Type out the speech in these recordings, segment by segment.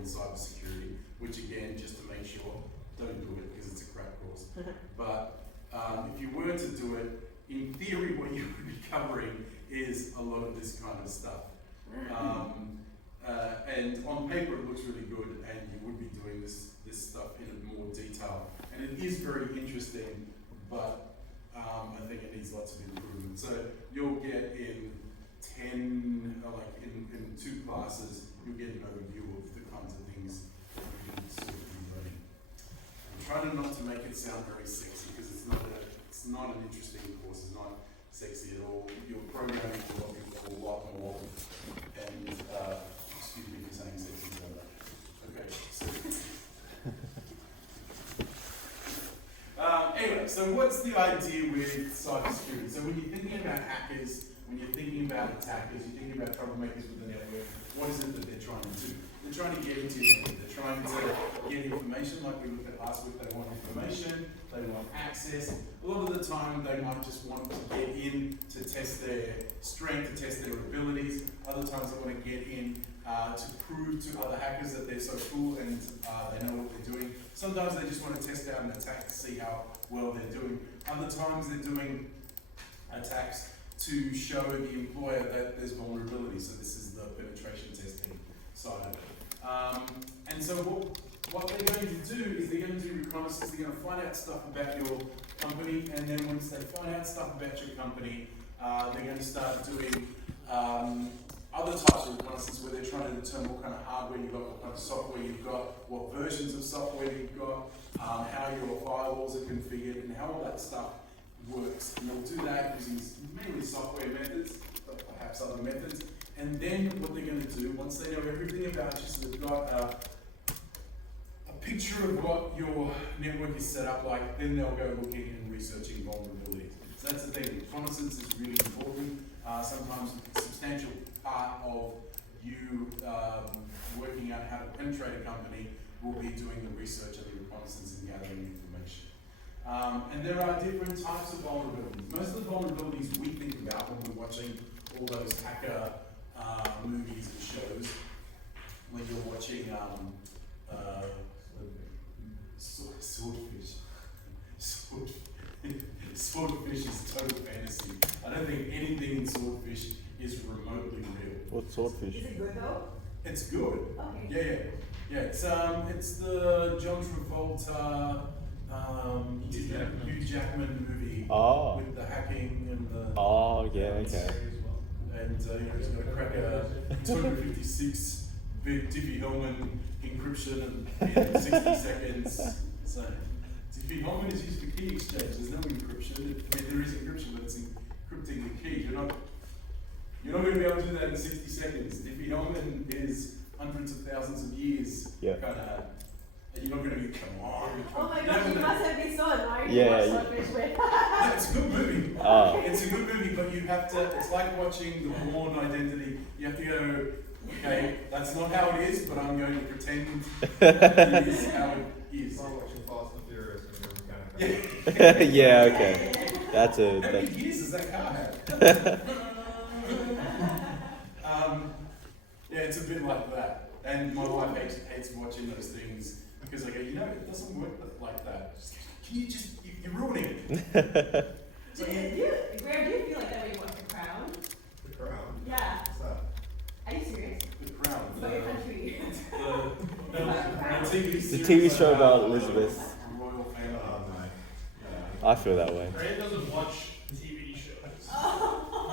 in cybersecurity, which again, just to make sure, don't do it because it's a crap course. But if you were to do it, in theory, what you would be covering is a lot of this kind of stuff. And on paper, it looks really good, and you would be doing this stuff in more detail. And it is very interesting, but I think it needs lots of improvement. So you'll get in 10, in 2 classes, you'll get an overview of the kinds of things you can sort of be learning. I'm trying not to make it sound very sexy because it's not an interesting course. It's not sexy at all. You're programming a lot more. And excuse me for saying sexy so much. Okay. Anyway, so what's the idea with cybersecurity? So when you're thinking about hackers, when you're thinking about attackers, you're thinking about troublemakers with the network, what is it that they're trying to do? They're trying to get into your network. They're trying to get information, like we looked at last week. They want information, they want access. A lot of the time, they might just want to get in to test their strength, to test their abilities. Other times, they want to get in to prove to other hackers that they're so cool and they know what they're doing. Sometimes they just want to test out an attack to see how well they're doing. Other times they're doing attacks to show the employer that there's vulnerability. So this is the penetration testing side of it. And so what they're going to do is they're going to do reconnaissance. They're going to find out stuff about your company, and then once they find out stuff about your company, they're going to start doing other types of reconnaissance where they're trying to determine what kind of hardware you've got, what kind of software you've got, what versions of software you've got, how your firewalls are configured, and how all that stuff works. And they'll do that using mainly software methods, but perhaps other methods. And then what they're going to do, once they know everything about you, so they've got a picture of what your network is set up like, then they'll go looking and researching vulnerabilities. So that's the thing, reconnaissance is really important. Sometimes a substantial part of you working out how to penetrate a company will be doing the research and the reconnaissance and gathering information. And there are different types of vulnerabilities. Most of the vulnerabilities we think about when we're watching all those hacker movies and shows, when you're watching Swordfish. Swordfish is total fantasy. I don't think anything in Swordfish is remotely real. What's Swordfish? Is it good though? It's good. Okay. Yeah. It's the John Travolta, Hugh Jackman movie with the hacking and the. Oh yeah, okay. And he's got to crack a 256-bit Diffie-Hellman encryption in 60 seconds. So Diffie-Hellman is used for key exchange. There's no encryption. I mean, there is encryption, but it's encrypting the key. You're not going to be able to do that in 60 seconds. Diffie-Hellman is hundreds of thousands of years. Yeah. Kind of. And you're not going to be, come on. Oh my gosh, you must have been so annoying Yeah, to watch Swordfish with. No, it's a good movie. Oh. It's a good movie, but you have to, it's like watching The Bourne Identity. You have to go, okay, that's not how it is, but I'm going to pretend it is how it is. It's like watching Fast and Furious when you're mechanical. Yeah, okay. That's How many years does that car have? Yeah, it's a bit like that. And my wife hates watching those things because I go, it doesn't work like that. Can you just, you're ruining it. So Graham, do you feel like that when you watch The Crown? The Crown? Yeah. What's that? Are you serious? The Crown. It's about your country. the TV show about Elizabeth. Royal family. No. I feel that way. Graham doesn't watch TV shows. He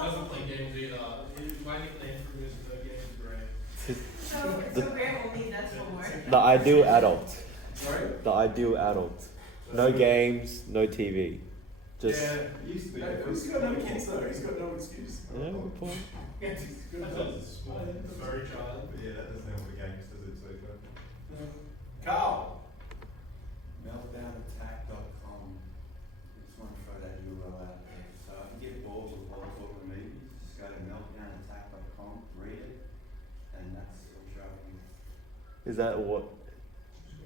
doesn't play games either. My nickname for him is the games Graham. So Graham only does homework. The ideal adult. Sorry? The ideal adult. No games, no TV. Just. Yeah. It used to be. He's got no kids though. He's got no excuse. Yeah, good point. He's good at it. Very child. But yeah, that doesn't have all the gangsters in super. Carl. Meltdownattack.com. I just want to throw that URL out there. So if you get bored with what I'm talking about, just go to meltdownattack.com, read it, and that's what you're up to. Is that what?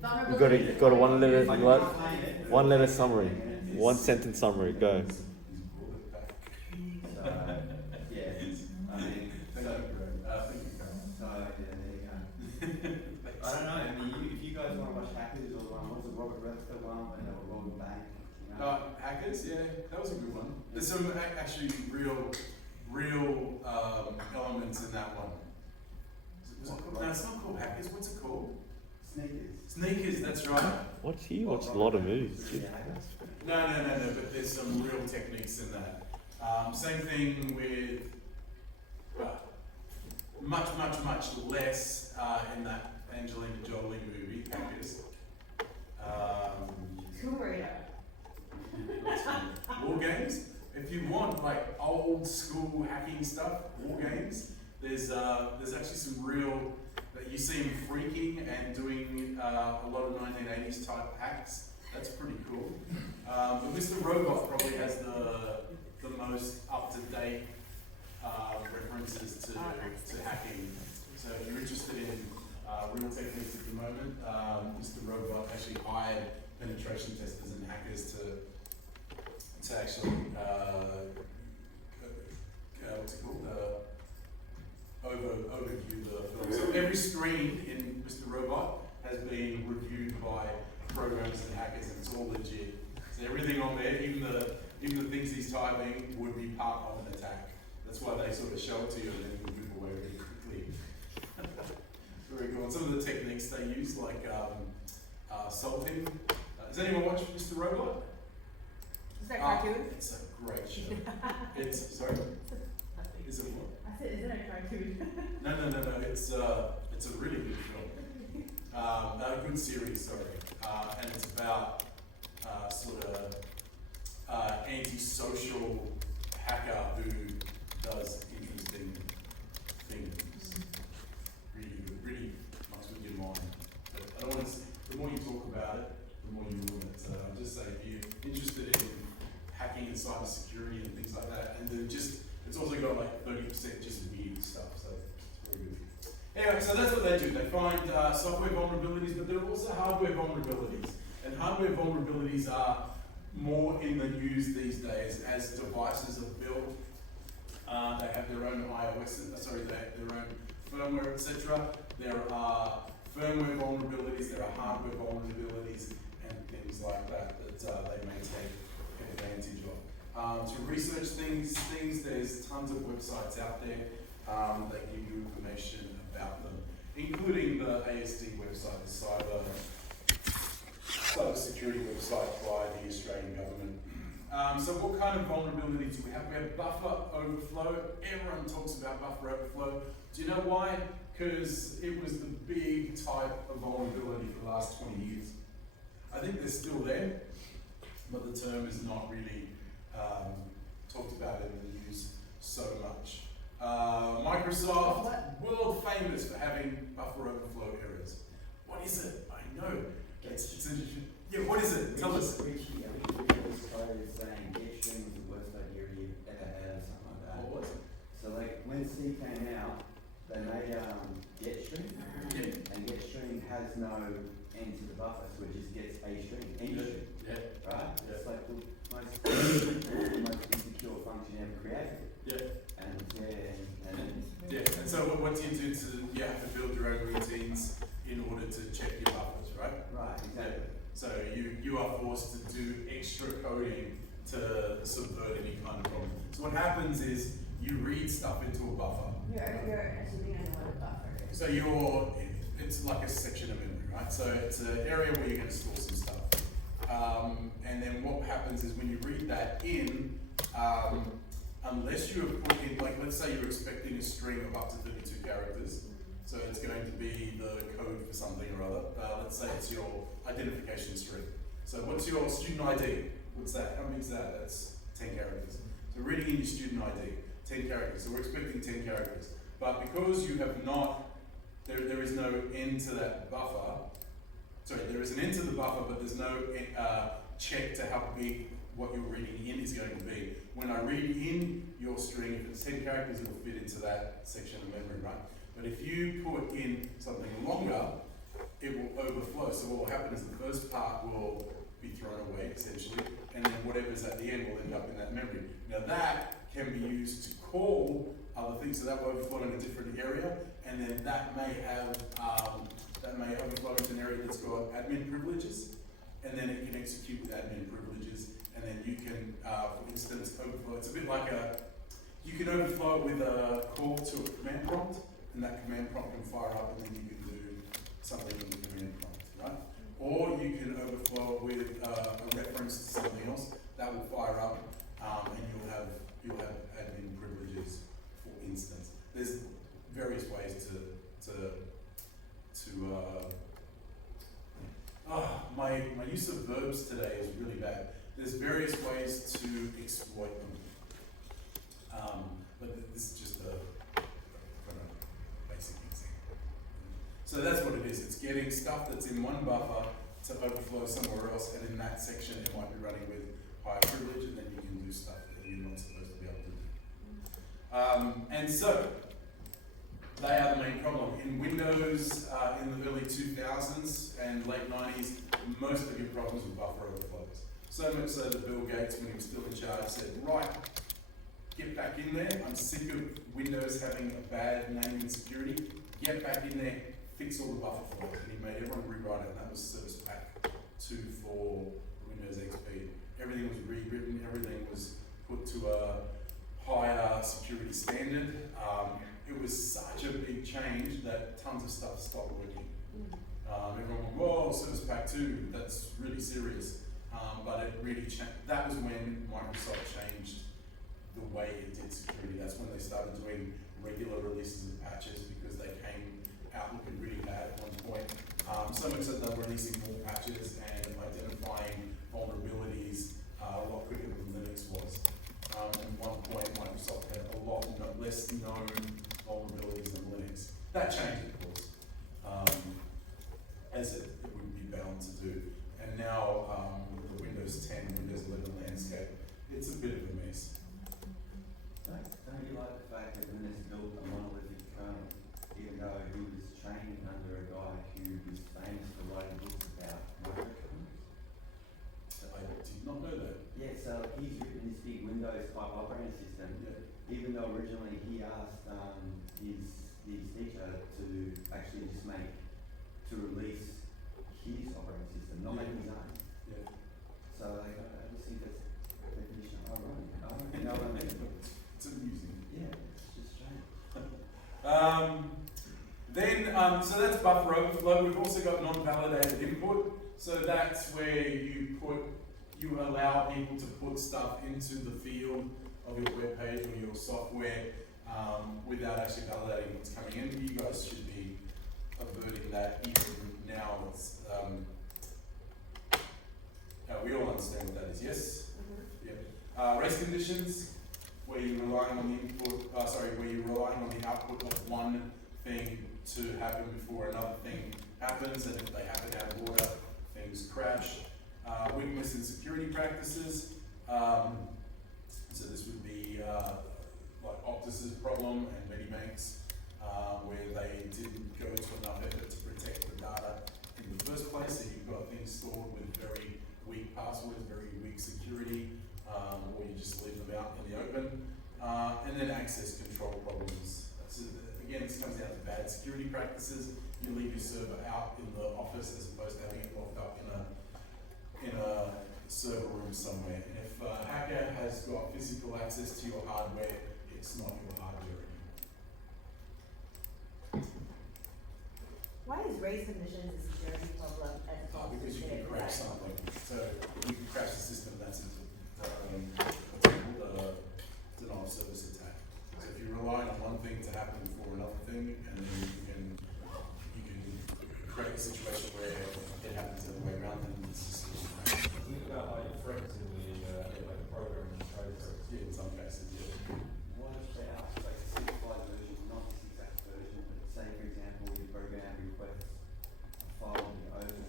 You Vulnerability. got a one letter Like, what? you're playing it, One letter summary. One sentence summary. Go. So, yeah, I mean, Thank you, Graham. Thank you, Carl. so yeah, there you go. I don't know. Hackers, yeah, that was a good one. There's some actually real elements in that one. No, it's not called hackers. What's it called? Sneakers, that's right. You watch a lot of movies. No, but there's some real techniques in that. Same thing with much less in that Angelina Jolie movie, Hackers. Tomb Raider. War games. If you want like old school hacking stuff, war games, there's actually some real that you see him freaking and doing a lot of 1980s type hacks. That's pretty cool. But Mr. Robot probably has the most up to date references to hacking. So if you're interested in real techniques at the moment, Mr. Robot actually hired penetration testers and hackers to actually what's it called? Overview the film. So every screen in Mr. Robot has been reviewed by programmers and hackers, and it's all legit. So everything on there, even the things he's typing, would be part of an attack. That's why they sort of show it to you and then you move away really quickly. Very cool. And some of the techniques they use, like salting. Does anyone watch Mr. Robot? Is that cartoon? It's a great show. It's sorry. Is it what? I said, isn't it a cartoon? No. It's a really good film. A good series, sorry. And it's about sort of antisocial hacker who does interesting things. Really much with your mind. But I don't want to. The more you talk about it, the more you ruin it. So I'll just say, if you're interested in hacking and cybersecurity and things like that, and then it's also got like 30% just weird stuff. So it's very good. Anyway, so that's what they do. They find software vulnerabilities, but there are also hardware vulnerabilities. And hardware vulnerabilities are more in the news these days as devices are built. They have their own they have their own firmware, etc. There are firmware vulnerabilities, there are hardware vulnerabilities, and things like that they may take advantage of. To research things, there's tons of websites out there that give you information about them, including the ASD website, the cyber security website by the Australian government. So what kind of vulnerabilities do we have? We have buffer overflow. Everyone talks about buffer overflow. Do you know why? Because it was the big type of vulnerability for the last 20 years. I think they're still there, but the term is not really talked about in the news so much. Microsoft, world famous for having buffer overflow errors. What is it? I know. It's interesting. Yeah, what is it? Tell us. Richie started saying GetString was the worst idea you've ever had or something like that. What was it? So like when C came out, they made GetString, and GetString has no end to the buffer, so it just gets a string, any string, right? Yeah. It's like the most insecure function ever created. Yeah. And so what do you do you have to build your own routines in order to check your buffers, right? Right, exactly. So you are forced to do extra coding to subvert any kind of problem. So what happens is you read stuff into a buffer. You're assuming I know what a buffer is. So it's like a section of memory, right? So it's an area where you're going to store some stuff. And then what happens is when you read that in, unless you have put in, like let's say you're expecting a string of up to 32 characters, so it's going to be the code for something or other. Let's say it's your identification string. So what's your student ID? What's that? How many is that? That's 10 characters. So reading in your student ID, 10 characters. So we're expecting 10 characters. But because you have not, there is no end to that buffer. Sorry, there is an end to the buffer, but there's no check to how big what you're reading in is going to be. When I read in your string, if it's 10 characters, it will fit into that section of memory, right? But if you put in something longer, it will overflow. So what will happen is the first part will be thrown away, essentially, and then whatever's at the end will end up in that memory. Now that can be used to call other things, so that will overflow in a different area, and then that may overflow into an area that's got admin privileges, and then it can execute with admin privileges and then you can, for instance, overflow. It's a bit like you can overflow it with a call to a command prompt, and that command prompt can fire up, and then you can do something in the command prompt, right? Or you can overflow it with a reference to something else that will fire up, and you'll have admin privileges, for instance. There's various ways my use of verbs today is really bad. There's various ways to exploit them. But this is just a kind of basic example. So that's what it is. It's getting stuff that's in one buffer to overflow somewhere else, and in that section it might be running with higher privilege, and then you can do stuff that you're not supposed to be able to do. And so, they are the main problem. In Windows, in the early 2000s and late 90s, most of your problems were buffer overflows. So much so that Bill Gates, when he was still in charge, said, right, get back in there. I'm sick of Windows having a bad name in security. Get back in there, fix all the buffer flows. And he made everyone rewrite it, and that was Service Pack 2 for Windows XP. Everything was rewritten, everything was put to a higher security standard. It was such a big change that tons of stuff stopped working. Everyone went, whoa, Service Pack 2, that's really serious. But it really changed. That was when Microsoft changed the way it did security. That's when they started doing regular releases of patches, because they came out looking really bad at one point. So much that they were releasing more patches and identifying vulnerabilities a lot quicker than Linux was. At one point, Microsoft had a lot less known vulnerabilities than Linux. That changed, of course, as it would be bound to do. And now, with the Windows 10, Windows 11 landscape, it's a bit of a mess. Don't you like the fact that Linux built a monolithic kernel, even though he was trained under a guy who was famous for writing books about microkernels? I did not know that. Yeah, so he's written this big Windows type operating system, even though originally he asked his teacher to actually just release his operating system, not make his own. Yeah. So I just think that's the definition of ironic. You know what I mean? It's amusing. Yeah, it's just strange. So that's buffer overflow. We've also got non-validated input. So that's where you allow people to put stuff into the field of your web page or your software without actually validating what's coming in. You guys should be averting that even now. It's, we all understand what that is, yes? Yeah. Race conditions, where you're relying on the input, where you're relying on the output of one thing to happen before another thing happens, and if they happen out of order, things crash. Weakness in security practices. So this would be like Optus's problem and Medibank's, where they didn't go to enough effort to protect the data in the first place. So you've got things stored with very weak passwords, very weak security, or you just leave them out in the open. And then access control problems. So again, this comes down to bad security practices. You leave your server out in the office as opposed to having it locked up in a server room somewhere. And if a hacker has got physical access to your hardware, it's not your hardware anymore. Why is race conditions a security problem as opposed Because you to can crash design? something. So you can crash the system, that's what's called a denial of service attack. So if you rely on one thing to happen before another thing, and then you can create a situation where it happens the other way around, then the system will crash. Think about like threats in the like a program and code threats. Yeah, in some cases, yeah. What about like a simplified version, not this exact version, but say for example your program requests a file to be open,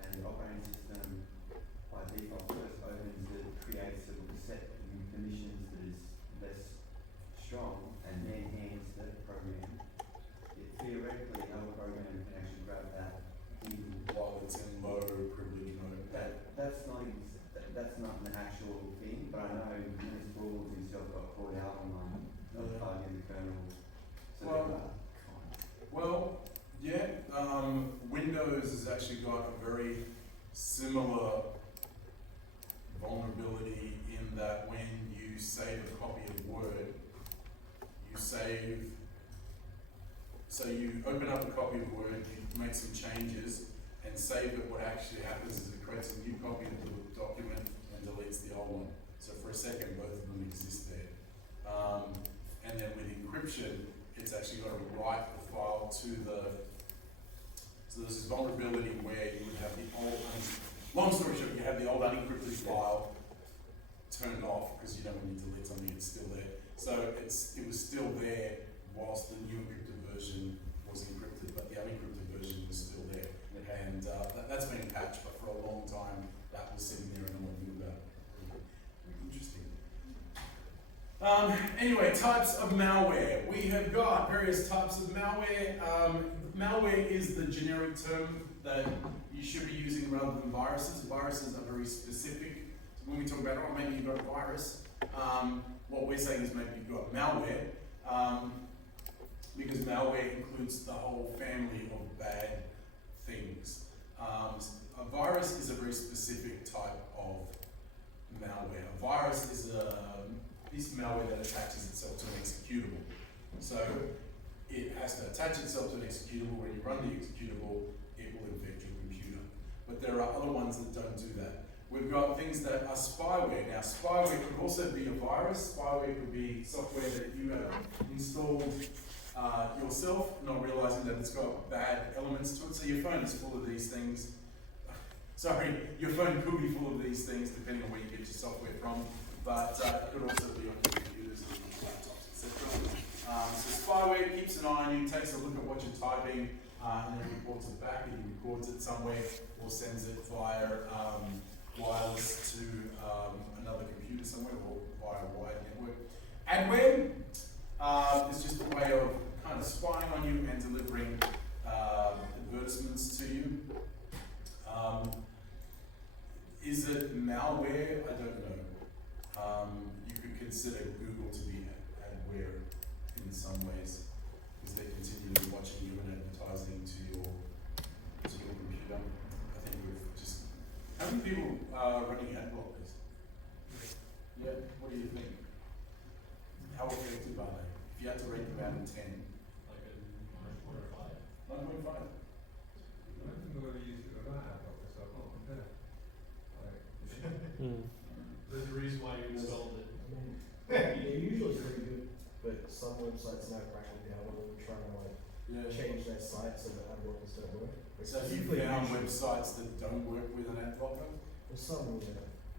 and the operating system by default first opens it, creates a set of permissions that is less strong, and then hands the program. Theoretically, another program can actually grab that While it's in low privilege mode. That's not an actual thing, but I know Linus Torvalds himself got caught out on targeting the kernel. So Well, yeah, Windows has actually got a very similar vulnerability save. So you open up a copy of Word, you make some changes, and save it. What actually happens is it creates a new copy of the document and deletes the old one. So for a second, both of them exist there. And then with encryption, it's actually got to write the file to the. So there's this vulnerability where you would have the old. Long story short, you have the old unencrypted file turned off because you don't want to delete something; it's still there. So it was still there whilst the new encrypted version was encrypted, but the unencrypted version was still there. And that's been patched, but for a long time that was sitting there and no one knew about it. Interesting. Anyway, types of malware. We have got various types of malware. Malware is the generic term that you should be using rather than viruses. Viruses are very specific. So when we talk about, oh, maybe you've got a virus, what we're saying is maybe you've got malware, because malware includes the whole family of bad things. A virus is a very specific type of malware. A virus is a piece of malware that attaches itself to an executable. So it has to attach itself to an executable. When you run the executable, it will infect your computer. But there are other ones that don't do that. We've got things that are spyware. Now, spyware could also be a virus. Spyware could be software that you have installed yourself, not realizing that it's got bad elements to it. So your phone is full of these things. Sorry, your phone could be full of these things depending on where you get your software from, but it could also be on your computers and laptops, etc. So spyware keeps an eye on you, takes a look at what you're typing, and then reports it back, and records it somewhere, or sends it via wireless to another computer somewhere, or via a wired network. Adware is just a way of kind of spying on you and delivering advertisements to you. Is it malware? I don't know. You could consider Google to be adware in some ways, because they're continually watching you and advertising to your computer. I think we've just. How many people are running ad blockers? Yeah. What do you think? How effective are they? If you had to rate them out of 10. Like a 9.5. 9.5. I don't think I've ever used it without ad blocker, so I can't compare. There's a reason why you installed it. They're usually pretty good, but some websites now cracking down on them, trying to change their site so that ad blockers don't work. So have you found websites that don't work with an ad blocker? Well, some,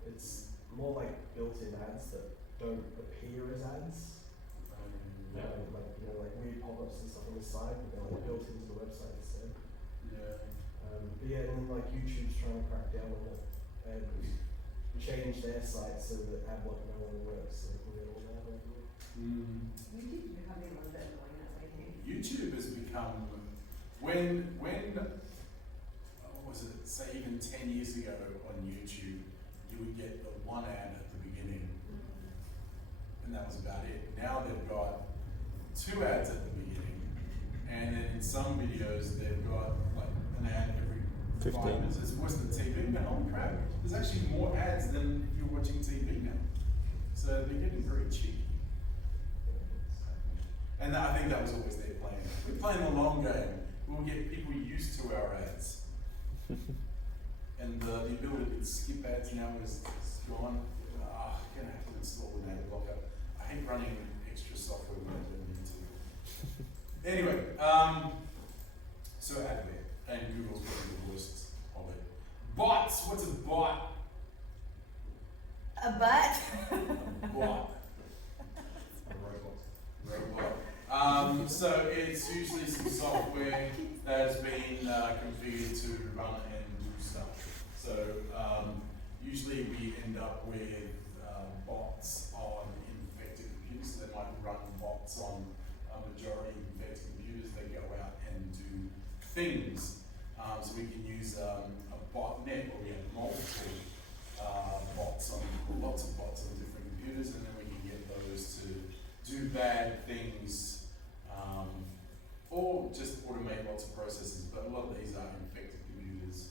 it's more like built-in ads that don't appear as ads. Like weird pop-ups and stuff on the side, but they're like built into the website instead. Yeah. But yeah, and then like YouTube's trying to crack down on it and change their site so that ad blocker no longer works. So they can get all that over. YouTube's becoming a little bit annoying that way too. YouTube has become, when what was it, say even 10 years ago on YouTube, you would get the one ad at the beginning, and that was about it. Now they've got 2 ads at the beginning, and then in some videos they've got like an ad every 5 minutes. It's worse than TV, but holy crap, there's actually more ads than if you're watching TV now. So they're getting very cheeky. And I think that was always their plan. We're playing the long game. We'll get people used to our ads. And the ability to skip ads now is gone. I'm going to have to install an ad blocker. I hate running extra software when I don't need to. Anyway, so adware. And Google's probably the worst of it. Bots! What's a bot? A butt? A bot. Robot. So it's usually some software that has been configured to run and do stuff. So usually we end up with bots on infected computers. So they might run bots on a majority of infected computers. They go out and do things. So we can use a botnet where we have multiple bots on, lots of bots on different computers, and then we can get those to do bad things, or just automate lots of processes. But a lot of these are infected computers,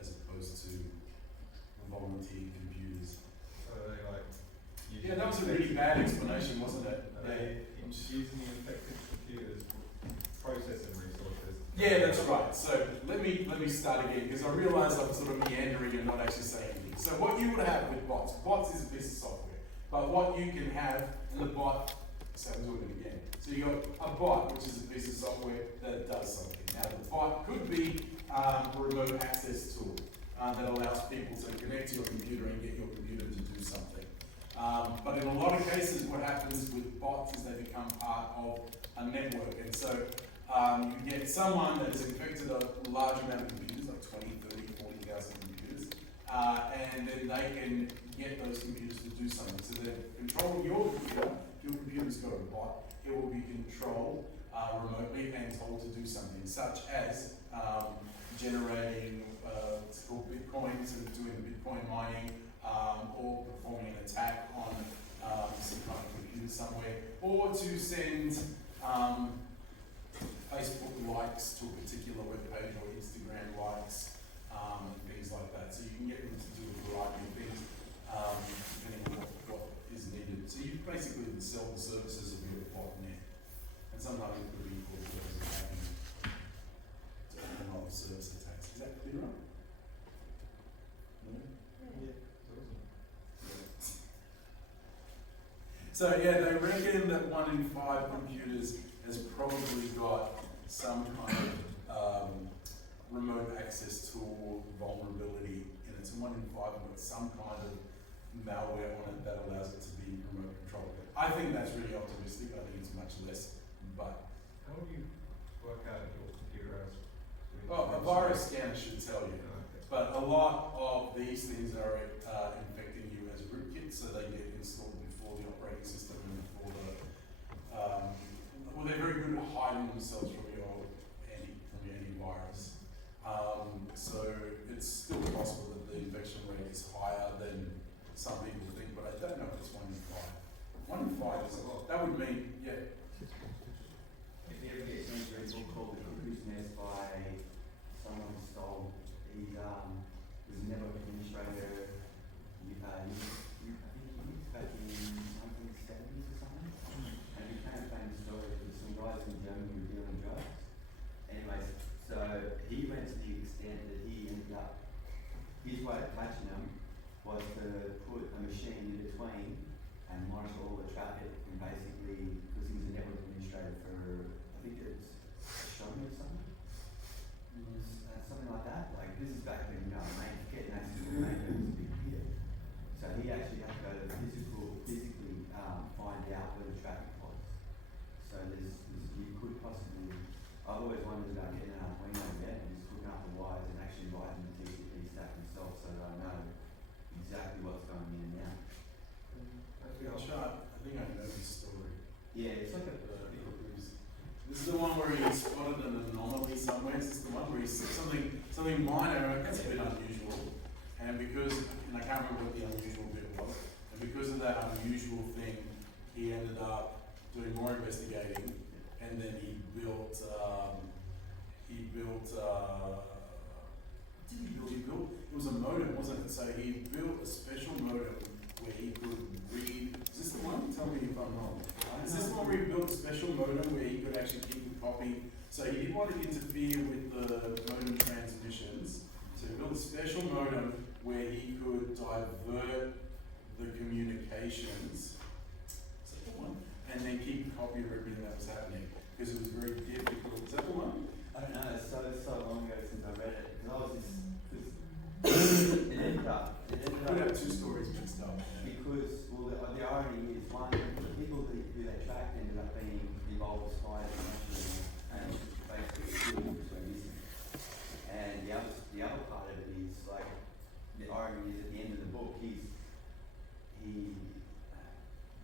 as opposed to volunteer computers. So they like. Yeah, that was a really bad explanation, wasn't it? Are they using the infected computers processing resources. Yeah, that's right. So let me start again because I realise I'm sort of meandering and not actually saying anything. So what you would have with bots is a piece of software. But what you can have in the bot, so I'm doing it again. So you got a bot, which is a piece of software that does something. Now the bot could be a remote access tool that allows people to connect to your computer and get your computer to do something. But in a lot of cases, what happens with bots is they become part of a network. And so you get someone that has infected a large amount of computers, like 20, 30, 40,000 computers, and then they can get those computers to do something. So they're controlling your computer. If your computer's got a bot, it will be controlled remotely and told to do something, such as generating it's called bitcoins and doing Bitcoin mining, or performing an attack on some kind of computer somewhere, or to send Facebook likes to a particular web page or Instagram likes, and things like that. So you can get them to do a variety of things depending on what is needed. So you basically sell the services of your botnet, and sometimes it could be called service attacking, a lot of service attacks. Is that clear? No? So yeah, they reckon that 1 in 5 computers has probably got some kind of remote access tool vulnerability in it. So 1 in 5 have got some kind of malware on it that allows it to be remote controlled. I think that's really optimistic. I think it's much less, but How would you work out if your computer has? well, a virus scanner should tell you. But a lot of these things are infecting you as rootkits, so they get installed before the operating system and before the. Well, they're very good at hiding themselves from your antivirus. So it's still possible that the infection rate is higher than some people think, but I don't know if it's 1 in 5. 1 in 5 is a lot. That would mean, yeah. If you ever get sent a book called The Cuckoo's Nest by someone who stole, he was a network administrator. I think he was back in 1970s or something, and it became a famous story because some guys in Germany were dealing drugs. Anyways, so he went to the extent that he ended up, his way of catching them was to put a machine in between and monitor all the traffic, and basically, because he was a network administrator for, I think it's Australia or something, something like that. Like, this is back when, getting access to the main was a big deal. So he actually had to go to physically find out where the traffic was. So you could possibly, I've always wondered about getting an Arduino there and just hooking up the wires and actually writing the TCP stack myself so that I know exactly what's going in and out. I think I know this story. Yeah, it's like a This is the one where he spotted an anomaly somewhere. This is the one where he said something minor, that's a bit unusual. And I can't remember what the unusual bit was. And because of that unusual thing, he ended up doing more investigating, and then he built, it was a modem, wasn't it? So he built a special modem where he could read, is this the one? Tell me if I'm wrong. Is this the one where he built a special modem where he could actually keep a copy? So he didn't want to interfere with the modem transmissions. So he built a special modem where he could divert the communications. Is that the one? And then keep a copy of everything that was happening. Because it was very difficult. Is that the one? I don't know, it's so long ago since I read it, because I was just, it ended up, We have 2 stories mixed up. because, well, the irony is, one, the people who they tracked ended up being involved with spies and basically students were missing. And the other part of it is, like, the irony is at the end of the book,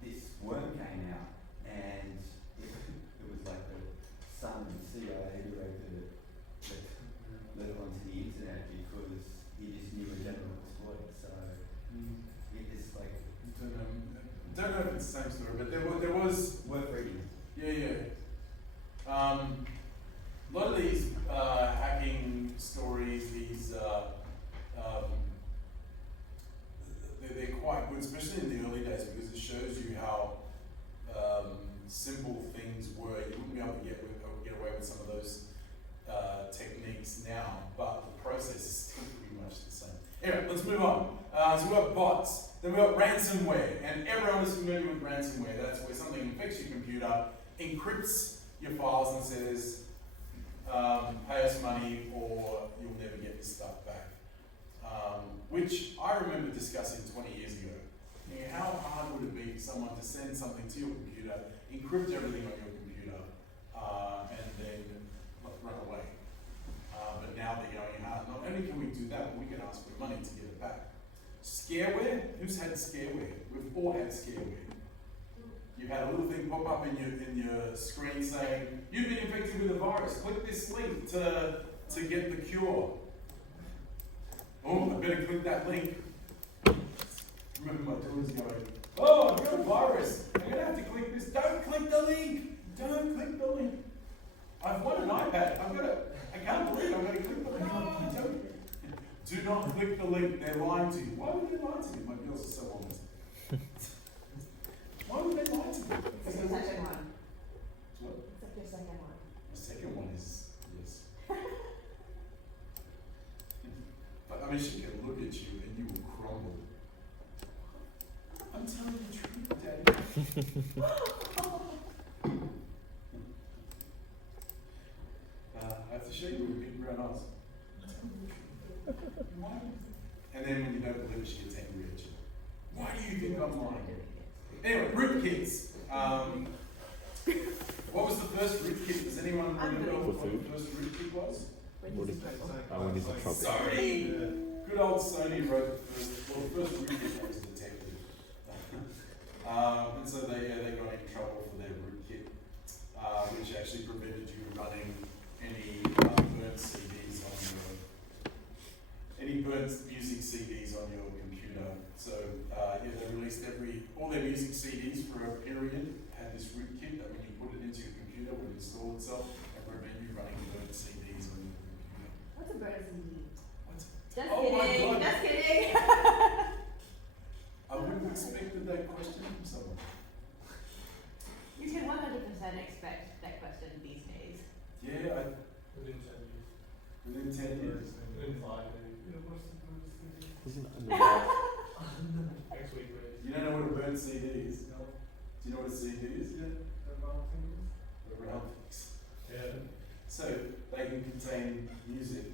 this worm came out, and it was like the son of the CIA director that let it onto the internet because he just knew a general exploit. So it's like, Don't know if it's the same story, but there was. worth reading. Yeah. A lot of these hacking stories, they're quite good, especially in the early days, because it shows you how simple things were. You wouldn't be able to get away with some of those techniques now, but the process is still pretty much the same. Anyway, let's move on. So we've got bots, then we've got ransomware, and everyone is familiar with ransomware. That's where something infects your computer, encrypts your files and says, pay us money or you'll never get this stuff back. Which I remember discussing 20 years ago. You know, how hard would it be for someone to send something to your computer, encrypt everything on your computer, and then run away? But now they're going hard. Not only can we do that, but we can ask for money to get it back. Scareware? Who's had scareware? We've all had scareware. You had a little thing pop up in your screen saying, you've been infected with a virus. Click this link to get the cure. Oh, I better click that link. Remember my daughter's going, oh, I've got a virus. I'm going to have to click this. Don't click the link. Don't click the link. I've won an iPad. I can't believe I'm going to click the link. Oh, don't. Do not click the link. They're lying to you. Why would they lie to you? My girls are so honest. Why would they lie to you? It's the second one. What? It's like your second one. The second one is, yes. But I mean, she can look at you and you will crumble. I'm telling the truth, Daddy. I have to show you with big brown eyes. Why? And then when you don't believe it, she gets angry at you. Why do you think I'm lying? Anyway, rootkits. What was the first rootkit? Does anyone remember what the first rootkit was? What is when is in trouble? Sony! Good old Sony wrote the first rootkit was detected. And so they got in trouble for their rootkit, which actually prevented you running any burnt CDs on any burnt music CDs on your computer. So they released all their music CDs for a period had this rootkit that when you put it into your computer would install itself and prevent you running burnt CDs on your computer. What's a bird CD? What? Just Oh my kidding. God. Just kidding. I wouldn't have expected that question from someone. You can 100% expect that question these days. Yeah, Within 10 years. within 10 years. Within 5 maybe. Isn't it in the last? Next week, really. You don't know what a burnt CD is? No. Do you know what a CD is? Yeah. Around things. The round things. Yeah. So they can contain music.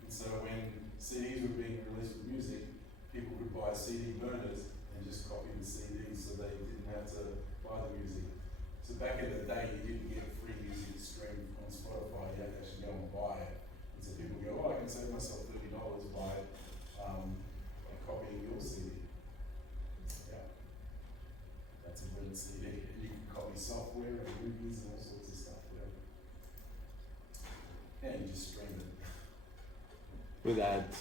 And so when CDs were being released with music, people could buy CD burners and just copy the CDs so they didn't have to buy the music. So back in the day, you didn't get free music streamed on Spotify. You had to actually go and buy it. And so people go, oh, I can save myself $30 by copying your CD. Yeah. That's a burnt CD. And you can copy software and movies and all sorts of stuff. Whatever. Yeah, you just stream it. With ads.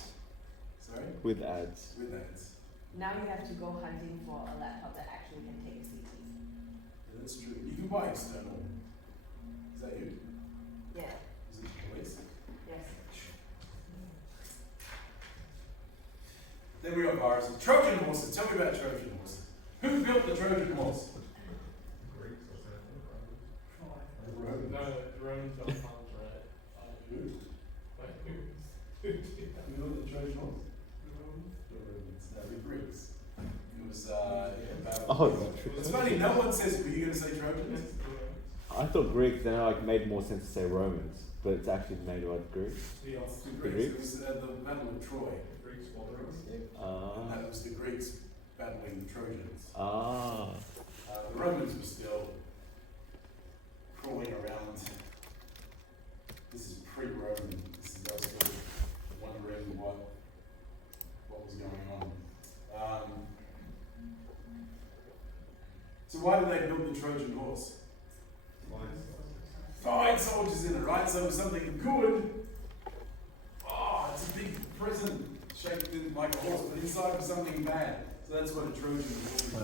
Sorry? With ads. With ads. Now you have to go hunting for a laptop that actually can take a CD. Yeah, that's true. You can buy external. Is that you? Yeah. Is it police? Yes. Then we got viruses. Trojan horses. Tell me about Trojan horses. Who built the Trojan horse? Greeks or something. The Romans. No, the Romans got puns, right? Who? Like, Who built the Trojan horse? The Romans. No, the Greeks. It was, Babylon. Oh, It's funny, no one says, were you going to say Trojans? I thought Greek. Then it made more sense to say Romans, but it's actually made by Greeks. The The Greeks. It was the Battle of Troy. Greeks were the Romans. And that was the Greeks battling the Trojans. The Romans were still crawling around. This is pre-Roman. This is they were still wondering what was going on. So why did they build the Trojan horse? Find soldiers in it, right? So it was something good. Oh, it's a big present shaped in like a horse, but inside was something bad. So that's what a Trojan horse is. Yeah,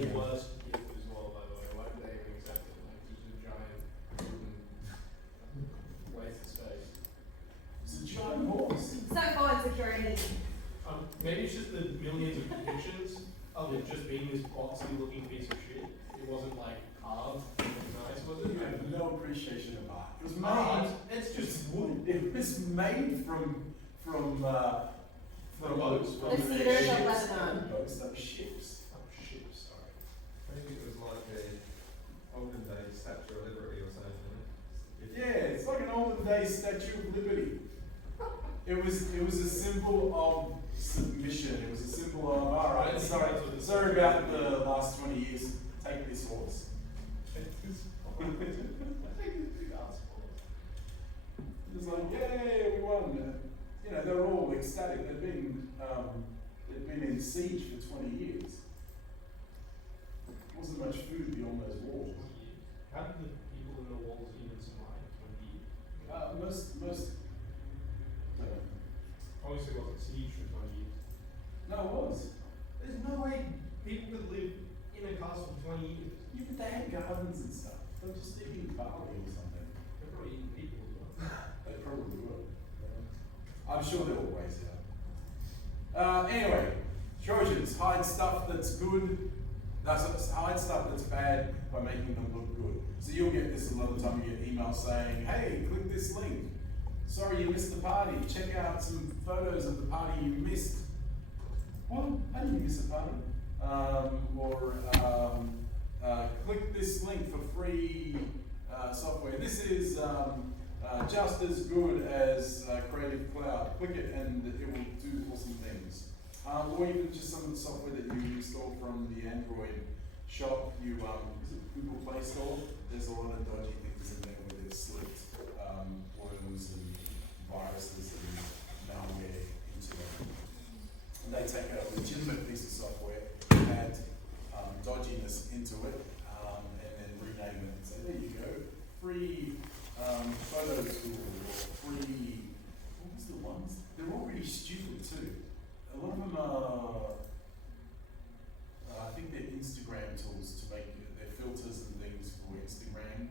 the worst gift as well, by the way. Why did they even accept it? Like, just a giant wooden waste of space. It's a giant horse. So for insecurity. Maybe it's just the millions of depictions of it just being this boxy looking piece of shit. It wasn't like carved. It was nice, was it? no appreciation of art. It was Art, made. it's just wood. It was made from boats, The cedars of ships. Lebanon. Boats, those ships. Oh, ships, sorry. Maybe it was like a olden day Statue of Liberty or something. Yeah, it's like an olden day Statue of Liberty. It was a symbol of submission. It was a symbol of, all right, sorry about the last 20 years. Take this horse. It's like, yay, we won. You know, they're all ecstatic. They've been in siege for 20 years. Wasn't much food beyond those walls. How did the people in the walls even survive 20 years? Most. Obviously, it wasn't siege for 20 years. No, it was. There's no way people could live in a castle for 20 years. Yeah, but they had gardens and stuff. They were just eating barley or something. They're probably eating people as well. They probably were. I'm sure there were ways out. Anyway, Trojans hide stuff that's good. Hide stuff that's bad by making them look good. So you'll get this a lot of the time. You get emails saying, "Hey, click this link. Sorry you missed the party. Check out some photos of the party you missed." What? How do you miss a party? Click this link for free software. This is just as good as Creative Cloud. Click it and it will do awesome things. Or even just some of the software that you install from the Android shop. Is it Google Play Store? There's a lot of dodgy things in there where they've slipped worms and viruses and malware into them. And they take a legitimate piece of software, add dodginess into it, and then rename it and say, there you go, free photo tool or free, what was the ones? They're all really stupid too. A lot of them are, I think they're Instagram tools to make their filters and things for Instagram.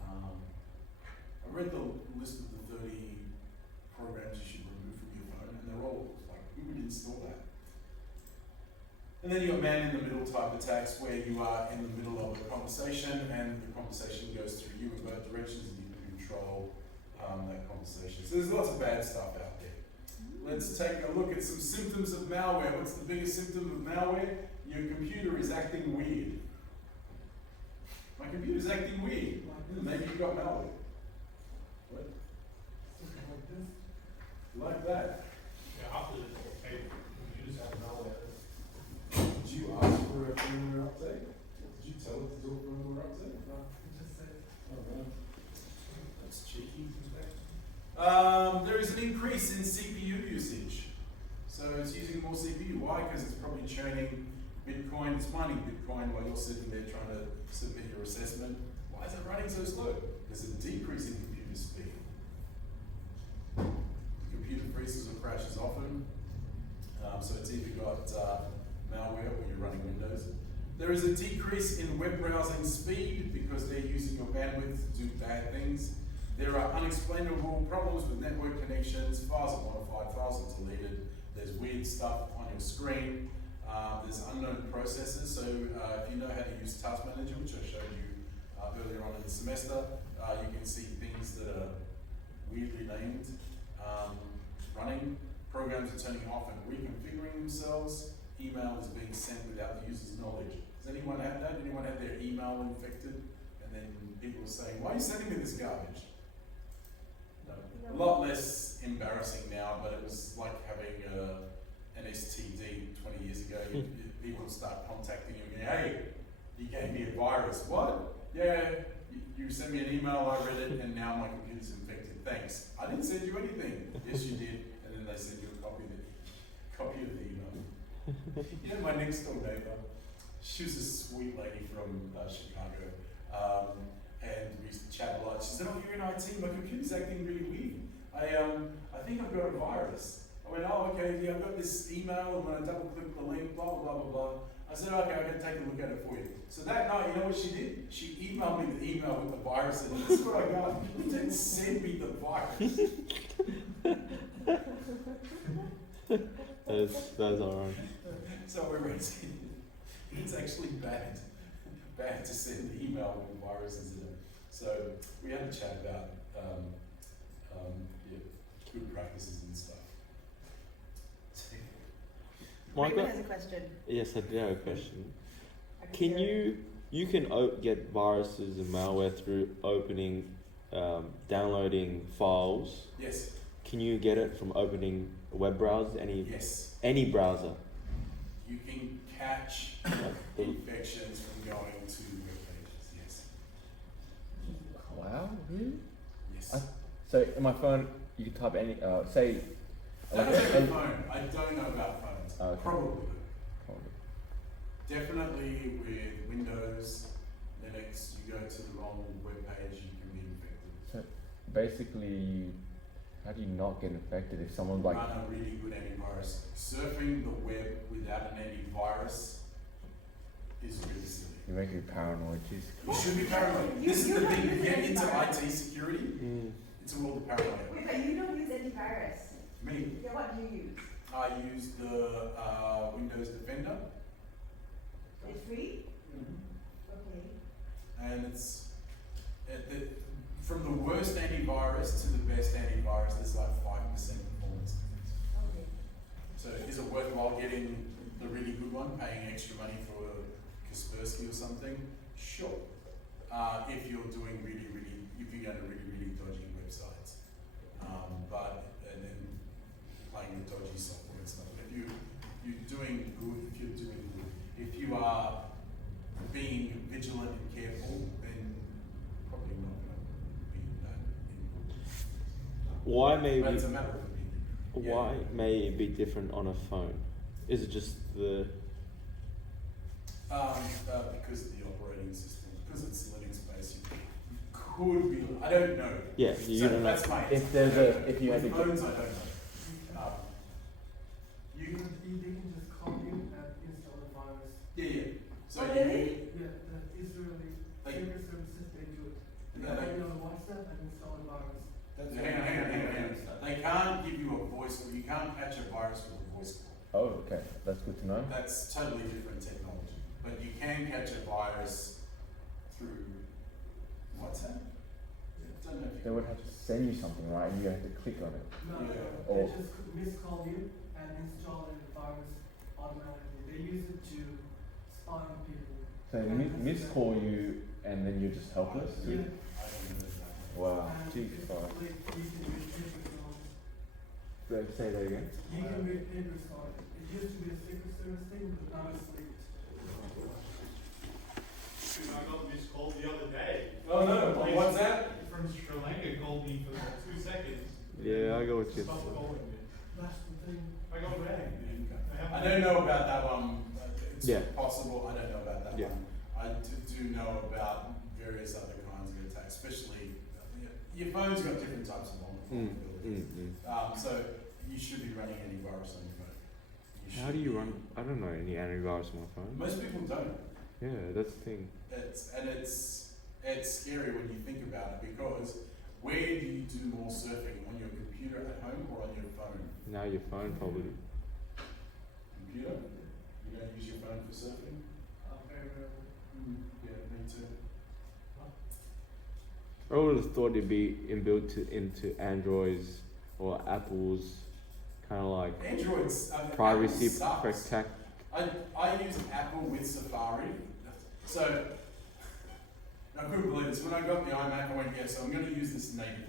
I read the list of the 30 programs you should remove from your phone, and they're all like, who would install that? And then you've got man in the middle type attacks where you are in the middle of a conversation and the conversation goes through you in both directions and you can control that conversation. So there's lots of bad stuff out there. Let's take a look at some symptoms of malware. What's the biggest symptom of malware? Your computer is acting weird. My computer's acting weird. Maybe you've got malware. What? Like that. Yeah, after the okay, you just have malware. Did you ask for a firmware update? Did you tell it to do a firmware update? No. Oh, no. That's cheeky. There is an increase in CPU usage. So it's using more CPU. Why? Because it's probably churning Bitcoin. It's mining Bitcoin while you're sitting there trying to submit your assessment. Why is it running so slow? There's a decrease in computer speed. The computer freezes or crashes often. So it's either got malware or you're running Windows. There is a decrease in web browsing speed because they're using your bandwidth to do bad things. There are unexplainable problems with network connections, files are modified, files are deleted, there's weird stuff on your screen, there's unknown processes. So if you know how to use Task Manager, which I showed you earlier on in the semester, you can see things that are weirdly named running. Programs are turning off and reconfiguring themselves. Email is being sent without the user's knowledge. Does anyone have that? Anyone have their email infected? And then people are saying, why are you sending me this garbage? No. A lot less embarrassing now, but it was like having an STD 20 years ago. People would start contacting you and going, hey, you gave me a virus. What? Yeah, you sent me an email, I read it, and now my computer's infected. Thanks. I didn't send you anything. Yes, you did. And then they send you a copy of the email. You know, my next door neighbor, she was a sweet lady from Chicago, and we used to chat a lot. She said, oh, you're in IT, my computer's acting really weird. I think I've got a virus. I went, oh, okay, yeah, I've got this email, and when I double click the link, blah, blah, blah, blah, blah. I said, okay, I'm going to take a look at it for you. So that night, you know what she did? She emailed me the email with the virus in it. This is what I got. She didn't send me the virus. That's alright. So we're asking, it's actually bad to send email with viruses in it. So a chat about yeah, good practices and stuff. Michael? Raymond has a question. Yes, I do have a question. I Can hear it. you can get viruses and malware through opening, downloading files? Yes. Can you get it from opening a web browser? Yes. Any browser? You can catch The- infections from going to web pages. Yes. Wow, really? Yes. So in my phone, you can type any, say, I like don't know a- about phone. I don't know about phones. Okay. Probably. Probably. Definitely with Windows, Linux, you go to the wrong web page, you can be infected. So basically, how do you not get infected if someone like? Run a really good antivirus. Surfing the web without an antivirus is really silly. You make me paranoid. Jeez. You should be paranoid. You- This is you the don't thing. You use get into antivirus. IT security, Mm. it's a world of paranoia. Wait, but you don't use antivirus. Me, Yeah, what do you use? I use the Windows Defender, It's free? Okay. and it's from the worst antivirus to the best antivirus. There's like 5% performance difference. Okay. So is it worthwhile getting the really good one, paying extra money for Kaspersky or something? Sure. If you're doing if you go to really dodgy websites, and then playing with dodgy software and stuff. If you're doing good, if you are being vigilant and careful, then probably not going to be that input. Why may But we, it's a matter of opinion. Yeah. why may it be different on a phone? Is it just the Because of the operating system, because it's Linux based, you could be. I don't know. yeah you So don't know? that's my If answer. there's I don't know. if you had With to get, phones, I don't know. You They can just call you and install the virus. yeah. So Oh, you really? Yeah, the Israeli Like- secret services, they do it. They Yeah, call you on WhatsApp and install the virus. hang on. They can't give you a voice call. You can't catch a virus with a voice call. oh, okay, that's good to know. That's totally different technology. But you can catch a virus through WhatsApp. I don't know if They you would have to send you something, right? And you have to click on it. No, Yeah. they just miscall you and install the virus automatically. They use it to spy on people. So they miscall you, and then you're just helpless. Yeah. I don't know that. Wow, And geez, it's sorry. like you can read papers on it. Say that again. You can read papers on it. It used to be a secret service thing, but now it's leaked. I got this call the other day. Oh no! On WhatsApp. From Sri Lanka called me for 2 seconds. Yeah, I got what you're Stopped saying. calling me. That's the thing. I got ragged. I don't know about that one. It's Yeah. possible. I don't know about that Yeah. one. I do know about various other kinds of attacks, especially your phone's got different types of vulnerabilities. So you should be running antivirus on your phone. How do you run? I don't know any antivirus on my phone. Most people don't. Yeah, that's the thing. It's scary when you think about it, because where do you do more surfing, on your computer at home or on your phone? Now your phone probably. Computer? You don't use your phone for surfing? Very rarely. Yeah, me too. I would have thought it'd be inbuilt into Android's or Apple's kind of like Android's privacy Apple sucks. protect. I use Apple with Safari. So, I couldn't believe this. When I got the iMac, I went, yeah, so I'm going to use this natively.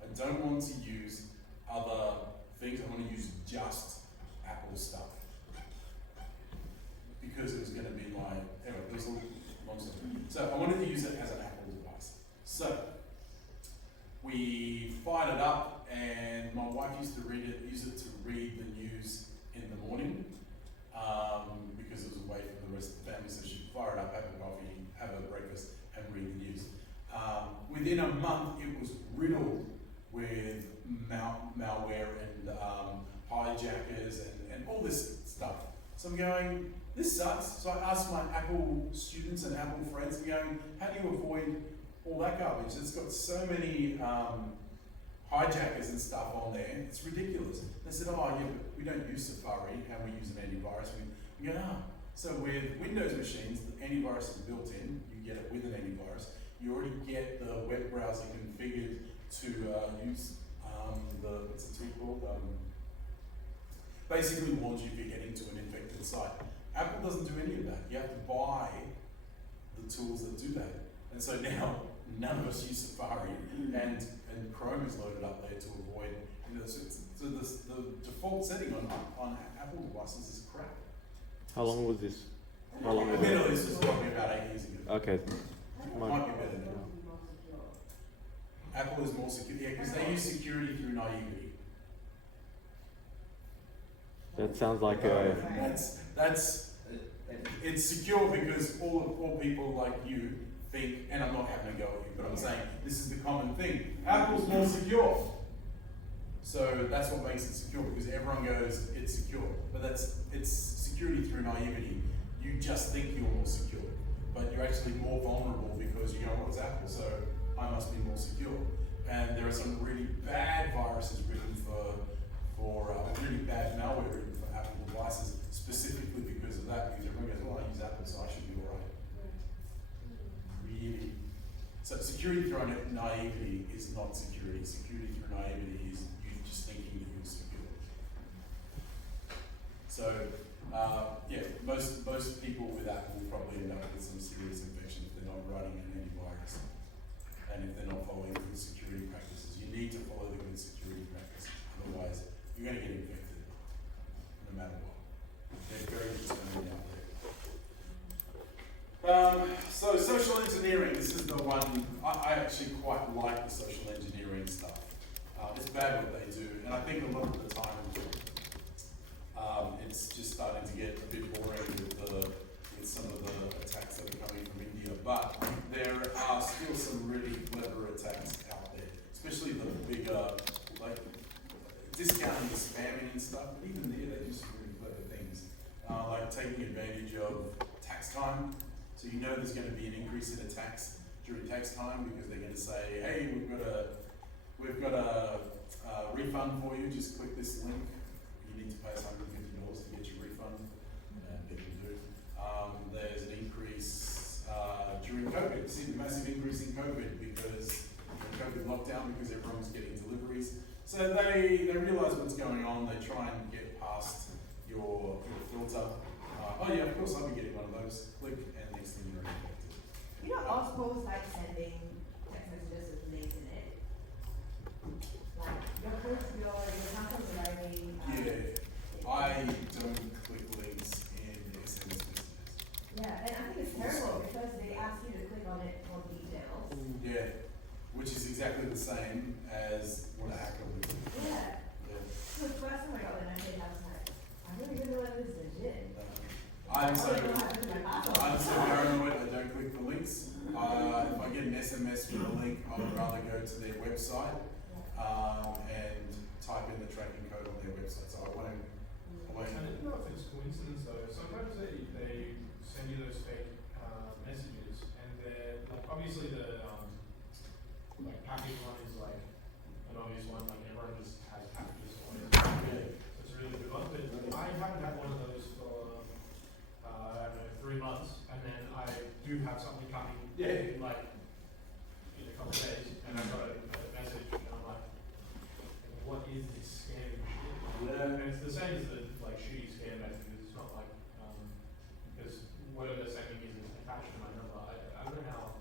I don't want to use other things. I want to use just Apple stuff. Because it was going to be my, anyway, it was a long story. So, I wanted to use it as an Apple device. So, we fired it up, and my wife used to use it to read the news in the morning. Because it was away from the rest of the family, so she'd fire it up, have a coffee, have a breakfast, and read the news. Within a month, it was riddled with malware and hijackers and all this stuff. So I'm going, this sucks. So I asked my Apple students and Apple friends, I'm going, how do you avoid all that garbage? It's got so many hijackers and stuff on there, it's ridiculous. They said, oh yeah, but we don't use Safari, and we use an antivirus. We go, so with Windows machines, the antivirus is built in, you get it with an antivirus. you already get the web browser configured to use what's the tool called? Basically warns you if you're getting to an infected site. Apple doesn't do any of that. You have to buy the tools that do that. And so now none of us use Safari, and Chrome is loaded up there to avoid. So the default setting on Apple devices is crap. How long was this? How long The ago? Middle East was probably about 8 years ago. Okay. Might be better now. Apple is more secure, yeah, because they use security through naivety. That sounds like a. That's it's secure because all people like you think, and I'm not having a go at you, but I'm saying this is the common thing. Apple's more secure. So that's what makes it secure, because everyone goes, it's secure. But it's security through naivety. You just think you're more secure, but you're actually more vulnerable because you go, well, it's Apple, so I must be more secure. And there are some really bad viruses written for really bad malware written for Apple devices, specifically because of that, because everyone goes, well, I use Apple, so I should be all right. Really. So security through naivety is not security. Security through naivety is you just thinking that you're secure. So, yeah, most people with Apple will probably end up with some serious infection if they're not running an antivirus and if they're not following good security practices. You need to follow the good security practices, otherwise you're going to get infected no matter what. They're very determined out there. So social engineering, this is the one, I actually quite like the social engineering stuff. It's bad what they do, and I think a lot of the time it's just starting to get a bit boring with some of the attacks that are coming from India, but there are still some really clever attacks out there, especially the bigger, like discounting, spamming and stuff, but even there they do some really clever things, like taking advantage of tax time. So you know there's going to be an increase in attacks during tax time because they're going to say, hey, we've got a refund for you, just click this link. You need to pay us $150 to get your refund, and people do. There's an increase during COVID. You see the massive increase in COVID because COVID lockdown, because everyone was getting deliveries. So they realize what's going on. They try and get past your filter. Oh yeah, of course I'll be getting one of those. Click, and next thing you're infected. You know, Osmo's like sending text messages with links in it. Like your contact's arriving. Yeah, I don't click links in SMS messages. Yeah, and I think it's terrible because they ask you to click on it for details. Yeah, which is exactly the same as what a hacker would do. Yeah. Yeah. So the first time I got it, I said, I was like, I don't even know what this is legit. I'm so I don't know how to do my password. paranoid, I don't click the links. If I get an SMS with a link, I would rather go to their website and type in the tracking code on their website. So I won't. I don't know if it's coincidence though. Sometimes they send you those fake messages, and they're like obviously the like package one is like an obvious one. Like everyone just has packages on it. So it's a really good one. But I haven't had one of those for I don't know 3 months, and then I do have something coming. Yeah. Like in a couple of days, and I got a message, and I'm like, what is this scam shit? Yeah. And it's the same as the like shitty scam messages. It's not like because whatever they're sending is attached to my number. I don't know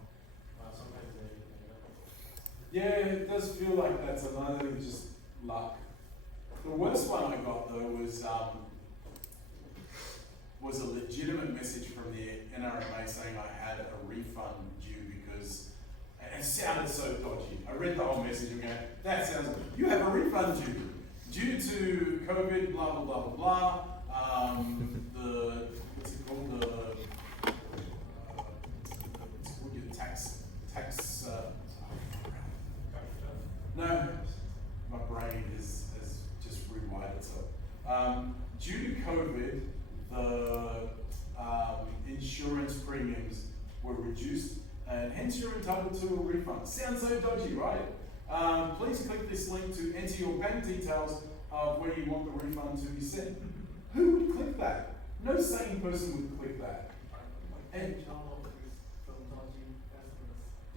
how sometimes they Yeah, it does feel like that's another just luck. The worst one I got though was a legitimate message from the NRMA saying I had a refund due because it sounded so dodgy. I read the whole message and going, that sounds, you have a refund due to COVID, blah, blah, blah, blah, blah. What's it called? Your tax, no, my brain has just rewired itself. Due to COVID, the insurance premiums were reduced, and hence you're entitled to a refund. Sounds so dodgy, right? Please click this link to enter your bank details of where you want the refund to be sent. Who would click that? No sane person would click that. And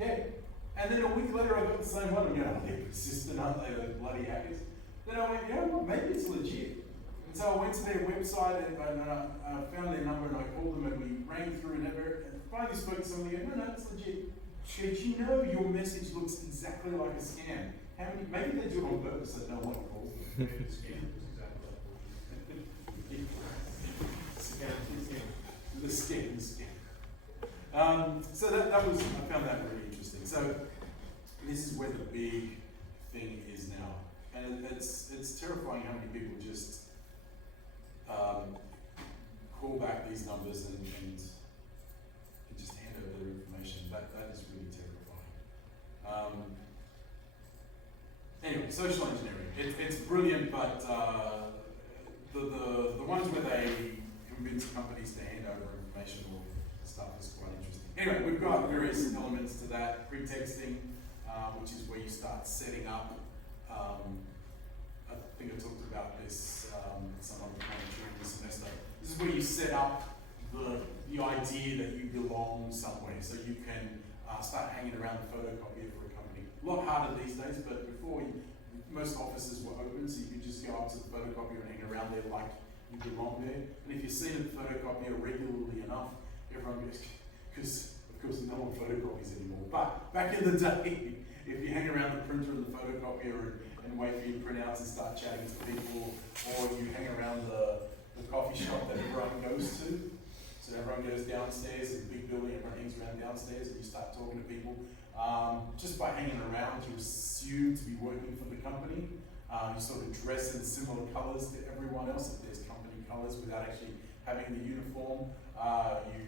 Yeah. And then a week later I got the same one. I'm going, oh, they're persistent, aren't they, those bloody hackers? Then I went, you know what, maybe it's legit. And so I went to their website and I found their number and I called them and we rang through and finally spoke to somebody and no, it's legit. Did you know your message looks exactly like a scam? Maybe they do it on purpose so no one calls them. Maybe the scam is exactly like bullshit. The scam. So that was, I found that really interesting. So this is where the big thing is now. And it's terrifying how many people just call back these numbers and just hand over their information. That is really terrifying. Anyway, social engineering. It's brilliant, but the ones where they convince companies to hand over information or stuff is quite interesting. Anyway, we've got various elements to that. Pretexting, which is where you start setting up. I think I talked about this some other time during the semester. This is where you set up the idea that you belong somewhere, so you can start hanging around the photocopier for a company. A lot harder these days, but before most offices were open, so you could just go up to the photocopier and hang around there like you belong there. And if you're seen at the photocopier regularly enough, everyone goes, because of course no one photocopies anymore. But back in the day, if you hang around the printer and the photocopier and wait for your printouts and start chatting to people, or you hang around the coffee shop that everyone goes to, so everyone goes downstairs in the big building, everyone hangs around downstairs and you start talking to people. Just by hanging around, you assume to be working for the company. You sort of dress in similar colours to everyone else, if there's company colours, without actually having the uniform. You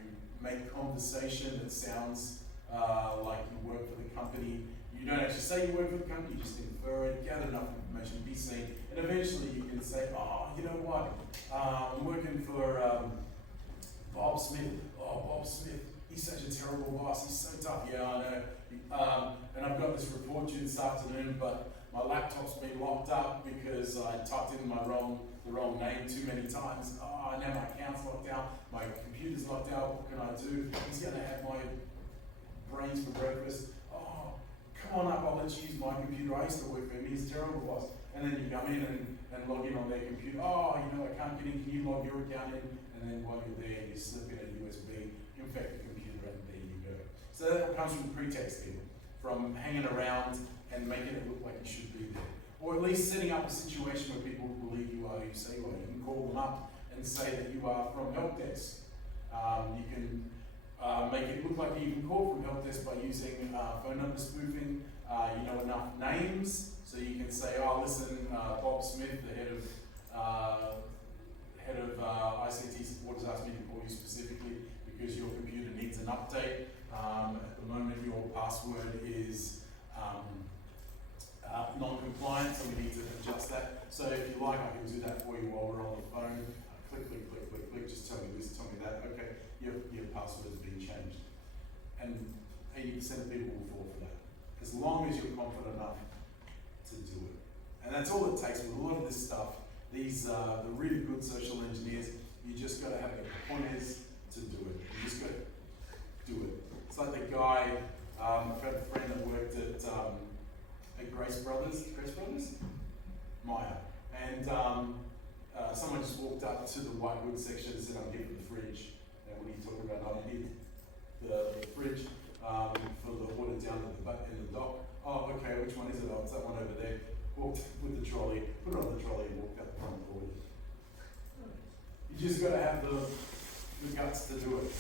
make conversation that sounds like you work for the company. You don't actually say you work for the company, you just infer it, gather enough information, be seen, and eventually you can say, oh, you know what, I'm working for Bob Smith. Oh, Bob Smith, he's such a terrible boss, he's so tough. Yeah, I know. And I've got this report due this afternoon, but my laptop's been locked up because I typed in the wrong name too many times. Oh, now my account's locked out, my computer's locked out, what can I do? He's going to have my brains for breakfast. Oh, come on up, I'll let you use my computer. I used to work for him, he's a terrible boss. And then you come in and log in on their computer. Oh, you know, I can't get in, can you log your account in? And then while you're there, you slip in a USB, infect the computer, and there you go. So that comes from pretexting, from hanging around and making it look like you should be there. Or at least setting up a situation where people believe you are who you say you are. You can call them up and say that you are from help desk. You can make it look like you can call from help desk by using phone number spoofing. You know enough names, so you can say, oh, listen, Bob Smith, the head of ICT support has asked me to call you specifically because your computer needs an update. At the moment, your password is non-compliant, so we need to adjust that. So if you like, I can do that for you while we're on the phone. Click, click, click, click, click, just tell me this, tell me that. Okay, your password has been changed. And 80% of people will fall for that, as long as you're confident enough to do it. And that's all it takes with a lot of this stuff. These the really good social engineers, you just got to have the pointers to do it. You just got to do it. It's like the guy, I've got a friend that worked at Grace Brothers, Maya, and someone just walked up to the white goods section and said, I'm here for the fridge. And when he talked about, I'm here the fridge for the water down in the dock. Oh, okay, which one is it? Oh, it's that one over there. Walked with the trolley, put it on the trolley and walked out the front door. You just got to have the guts to do it.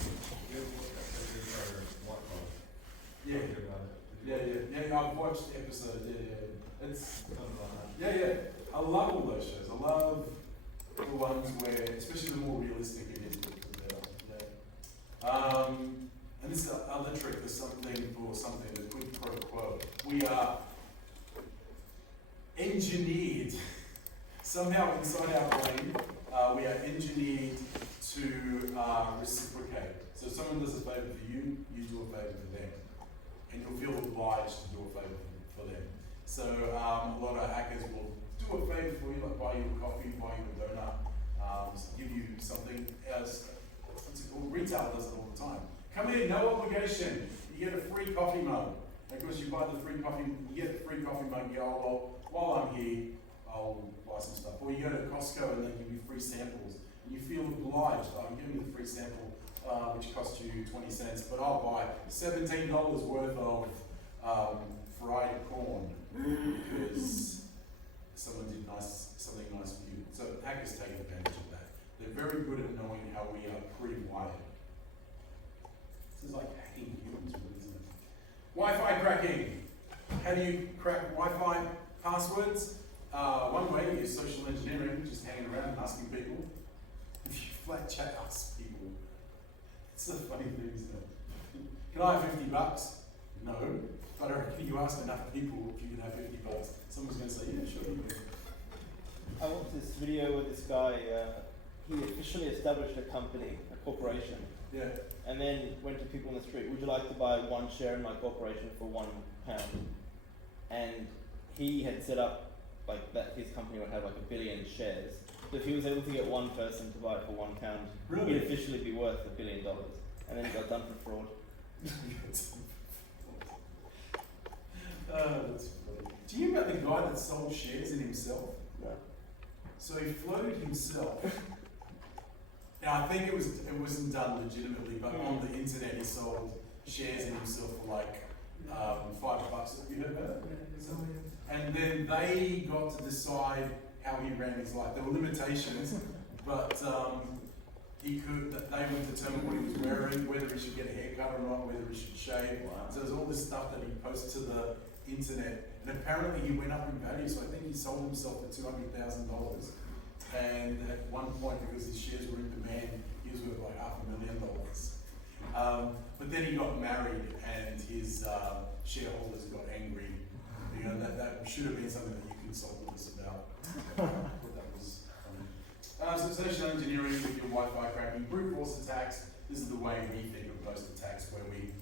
Yeah, I've watched the episode, It's, I love all those shows. I love the ones where, especially the more realistic it is. And this is the other trick, there's something for something, the quid pro quo. We are engineered, somehow inside our brain, we are engineered to reciprocate. So if someone does a favour for you, you do a favour for them. And you'll feel obliged to do a favour for them. So a lot of hackers will do a favour for you, like buy you a coffee, buy you a donut, give you something else. What's it called? Retail does it all the time. Come here, no obligation. You get a free coffee mug. Of course, you buy the free coffee, you get the free coffee mug, you go, oh, well, while I'm here, I'll buy some stuff. Or you go to Costco and they give you free samples. And you feel obliged, oh, you give me the free sample, which costs you 20 cents, but I'll buy $17 worth of fried corn because someone did something nice for you. So hackers take advantage of that. They're very good at knowing how we are pre-wired. This is like hacking humans, isn't it? Wi-Fi cracking. How do you crack Wi-Fi passwords? One way is social engineering, just hanging around and asking people. If you flat chat ask people, it's a funny thing, isn't it? Can I have $50? No. But I reckon you ask enough people if you can have $50, someone's going to say, yeah, sure, you can. I watched this video where this guy, he officially established a company, a corporation, Yeah. and then went to people in the street, would you like to buy one share in my corporation for £1? And he had set up like that his company would have like 1 billion shares. So if he was able to get one person to buy it for £1, Really? he'd officially be worth $1 billion. And then he got done for fraud. That's funny. Do you know about the guy that sold shares in himself? No. So he floated himself. Now I think it wasn't done legitimately, but on the internet he sold shares in himself for like $5. Have you heard about it? And then they got to decide how he ran his life. There were limitations, but they would determine what he was wearing, whether he should get a haircut or not, whether he should shave. Wow. So there's all this stuff that he posts to the internet, and apparently he went up in value. So I think he sold himself for $200,000. And at one point, because his shares were in demand, he was worth like $500,000. But then he got married, and his shareholders got angry. You know, that should have been something that you consulted us about. That was funny. So social engineering with your Wi-Fi cracking, brute force attacks. This is the way we think of most attacks, where we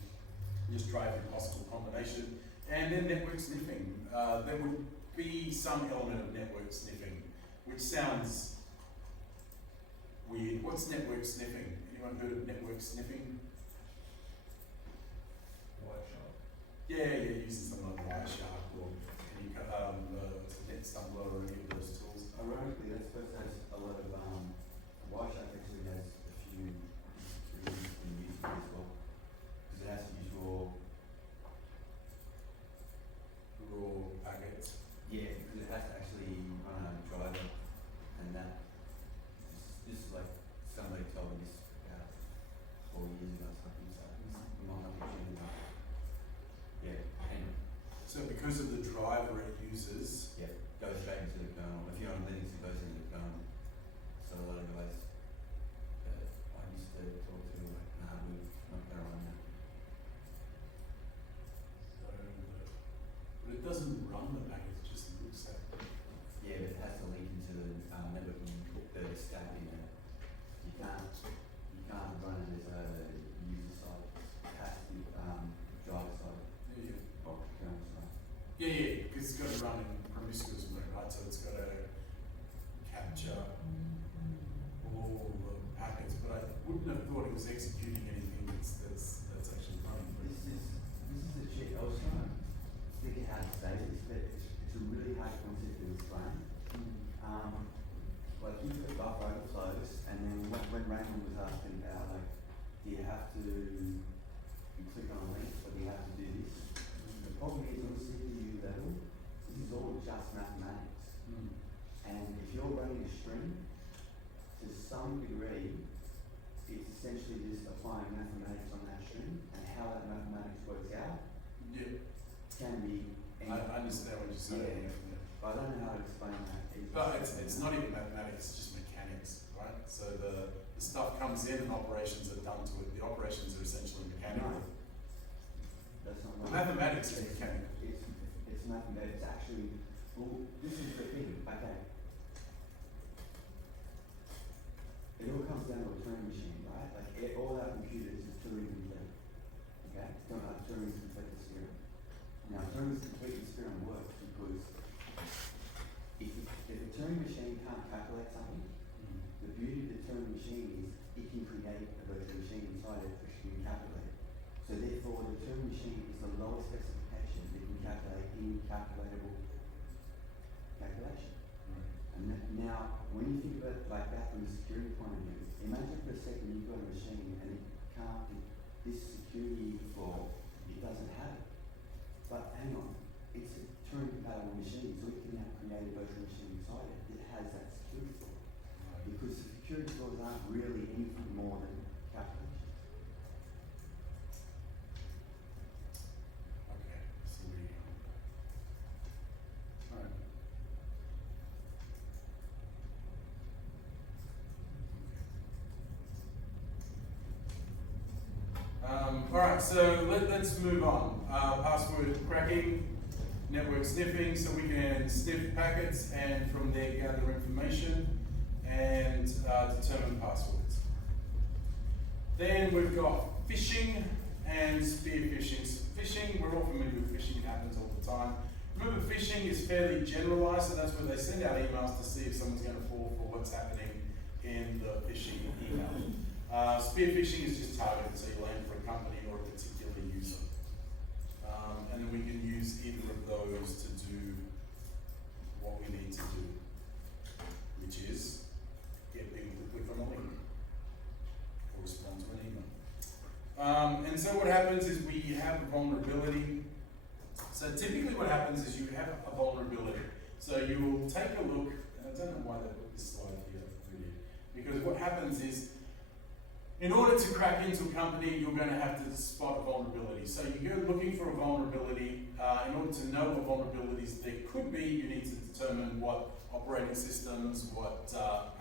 just try every possible combination. And then network sniffing. There would be some element of network sniffing, which sounds weird. What's network sniffing? Anyone heard of network sniffing? Yeah, using something like Wireshark or any Net Stumbler or any of those tools. Ironically, that supposed to have a lot of Wireshark actually has a few reasons in use as well. Because it has to use Raw packets. yeah, because it has to actually run a driver, and that just like somebody told me this about 4 years ago or something, so it might not be true. Yeah, and So because of the driver it uses, yeah, goes straight into the kernel. If you're on Linux, it goes into the kernel. So a lot of guys that I used to talk to were like, nah, we're not gonna run that. but it doesn't run the packet, it just looks at it. Yeah, but it has to link into the networking, the stack in there. You can't run it as a user side. It has to be driver side or kernel side. Yeah, because it's got to run in promiscuous mode, right? So it's got to capture all the packets, but I wouldn't have thought it was executing anything that's actually running. This is a trick. I was trying to figure out how to say this, but it's a really hard concept to explain. Like you put buffer overflows, and then when Raymond was asking about like, do you have to click on a link, or do you have to do this? The problem is on CPU level, this is all just mathematics. And if you're running a string, to some degree, it's essentially just applying mathematics on that string, and how that mathematics works out Yeah, can be. I understand what you're saying. Yeah. But I don't know how to explain that. But it's not even mathematics, it's just mechanics, right? So the stuff comes in and operations are done to it. The operations are essentially mechanical. That's not The right. mathematics is mechanical. It's mathematics. Actually, well, this is the thing. Okay. It all comes down to a Turing machine, right? Like all our computers is Turing complete. Okay? It's not like Turing's complete theorem. Now, Turing's complete theorem works because if a Turing machine can't calculate something, the beauty of the Turing machine is it can create a virtual machine inside it which can calculate. So therefore, the Turing machine is the lowest specification incalculatable calculation. And now, when you think about it like that from a security point of view, imagine for a second you've got a machine and it can't, this security flaw, it doesn't have it. But hang on, it's a Turing compatible machine, so it can now create a virtual machine inside it that has that security flaw. Because the security flaws aren't really anything more than calculations. Okay, so we, alright. Alright, so let's move on. Password cracking, network sniffing, so we can sniff packets and from there gather information and determine passwords. Then we've got phishing and spear phishing. So phishing, we're all familiar with phishing, it happens all the time. Remember, phishing is fairly generalized, so that's where they send out emails to see if someone's going to fall for what's happening in the phishing email. Spear phishing is just targeted, so you land for a company or a particular user. And then we can use either of those to do what we need to do, which is get people to click on a link or respond to an email. And so what happens is we have a vulnerability. So typically what happens is you have a vulnerability. So you will take a look, and I don't know why they put this slide here, really, because what happens is in order to crack into a company, you're going to have to spot a vulnerability. So you go looking for a vulnerability. In order to know what vulnerabilities there could be, you need to determine what operating systems, what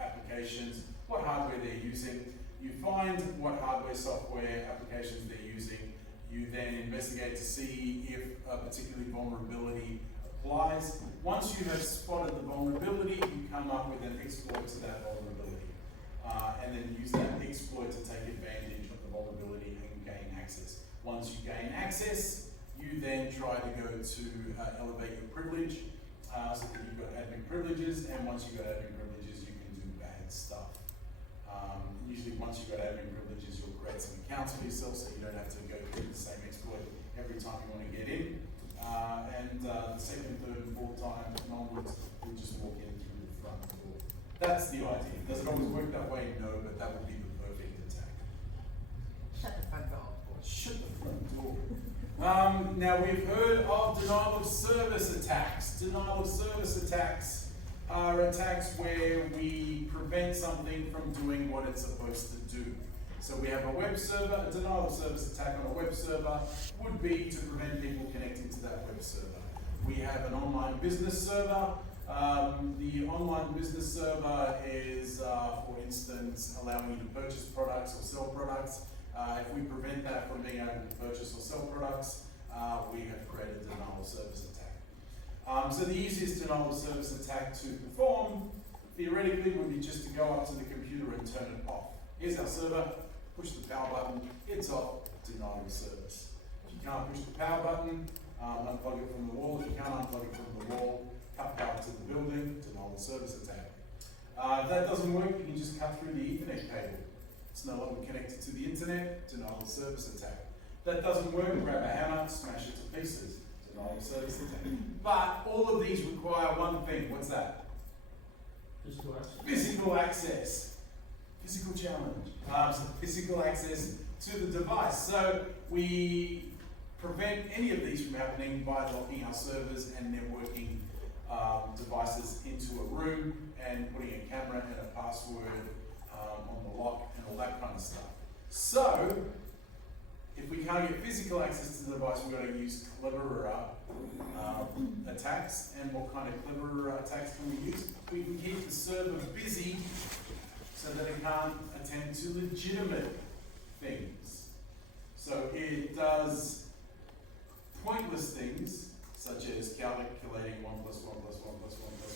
applications, what hardware they're using. You find what hardware, software, applications they're using. You then investigate to see if a particular vulnerability applies. Once you have spotted the vulnerability, you come up with an exploit to that vulnerability. And then use that exploit to take advantage of the vulnerability and gain access. Once you gain access, you then try to go to elevate your privilege so that you've got admin privileges, and once you've got admin privileges, you can do bad stuff. Usually once you've got admin privileges, you'll create some accounts for yourself so you don't have to go through the same exploit every time you want to get in. The second, third, and fourth time and onwards, you'll just walk in through the front door. That's the idea. Does it always work that way? No, but that would be the perfect attack. Shut the front door. Shut the front door. Now we've heard of denial of service attacks. Denial of service attacks are attacks where we prevent something from doing what it's supposed to do. So we have a web server. A denial of service attack on a web server would be to prevent people connecting to that web server. We have an online business server. The online business server is, for instance, allowing you to purchase products or sell products. If we prevent that from being able to purchase or sell products, we have created a denial of service attack. So the easiest denial of service attack to perform, theoretically, would be just to go up to the computer and turn it off. Here's our server, push the power button, it's off, denial of service. If you can't push the power button, unplug it from the wall. If you can't unplug it from the wall, cut power to the building, denial of service attack. If that doesn't work, you can just cut through the Ethernet cable. It's no longer connected to the internet, denial of service attack. That doesn't work, grab a hammer, smash it to pieces, denial of service attack. But all of these require one thing, what's that? Physical access. Physical access. Physical challenge. So physical access to the device. So we prevent any of these from happening by locking our servers and networking devices into a room and putting a camera and a password on the lock and all that kind of stuff. So, if we can't get physical access to the device, we've got to use cleverer attacks. And what kind of cleverer attacks can we use? We can keep the server busy so that it can't attend to legitimate things. So it does pointless things, such as calculating 1 plus 1 plus 1 plus 1 plus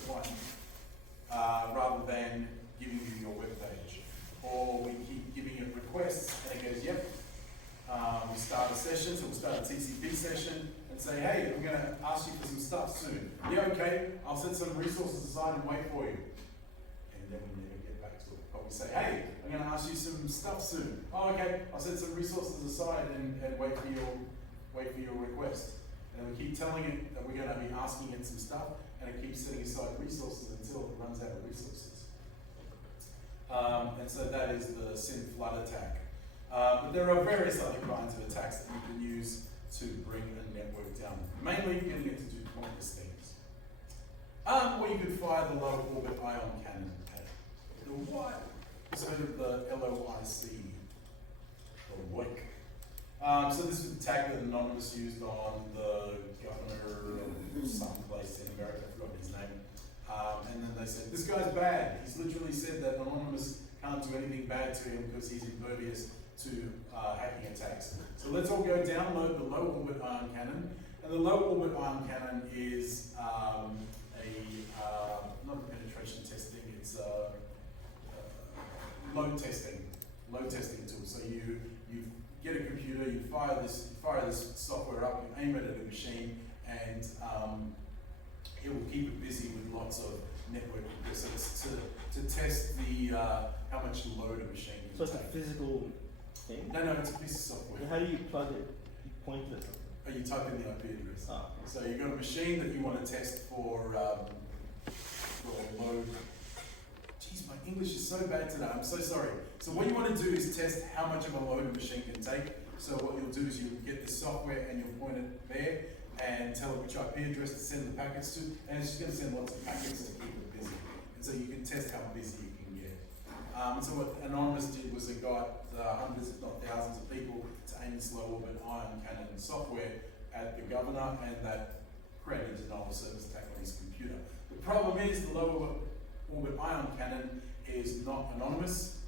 1, rather than giving you your web page. Or we keep giving it requests, and it goes, yep. We start a session, so we'll start a TCP session, and say, hey, I'm going to ask you for some stuff soon. Yeah, okay, I'll set some resources aside and wait for you. And then we never get back to it. But we say, hey, I'm going to ask you some stuff soon. Oh, okay, I'll set some resources aside and wait for your request. And we keep telling it that we're going to be asking it some stuff, and it keeps setting aside resources until it runs out of resources. And so that is the SYN flood attack. But there are various other kinds of attacks that you can use to bring a network down. Mainly getting it to do pointless things. Or you could fire the low orbit ion cannon at it. The what? So the LOIC, or WIC. So this was the tag that Anonymous used on the governor of some place in America, I forgot his name. And then they said, this guy's bad. He's literally said that Anonymous can't do anything bad to him because he's impervious to hacking attacks. So let's all go download the low orbit ion cannon. And the low orbit ion cannon is not penetration testing, it's load testing tool. So you get a computer, you fire this software up, you aim it at a machine, and it will keep it busy with lots of network requests to test the how much load a machine can So it's a take. physical thing? No, it's a piece of software. How do you plug it? You point it. Oh, you type in the IP address. Oh. So you've got a machine that you want to test for load. Jeez, my English is so bad today. I'm so sorry. So what you want to do is test how much of a load a machine can take. So what you'll do is you'll get the software and you'll point it there and tell it which IP address to send the packets to, and it's just going to send lots of packets to keep it busy. And so you can test how busy you can get. So what Anonymous did was it got hundreds, if not thousands of people to aim this low orbit ion cannon software at the governor, and that created a denial of service attack on his computer. The problem is the low orbit ion cannon is not anonymous,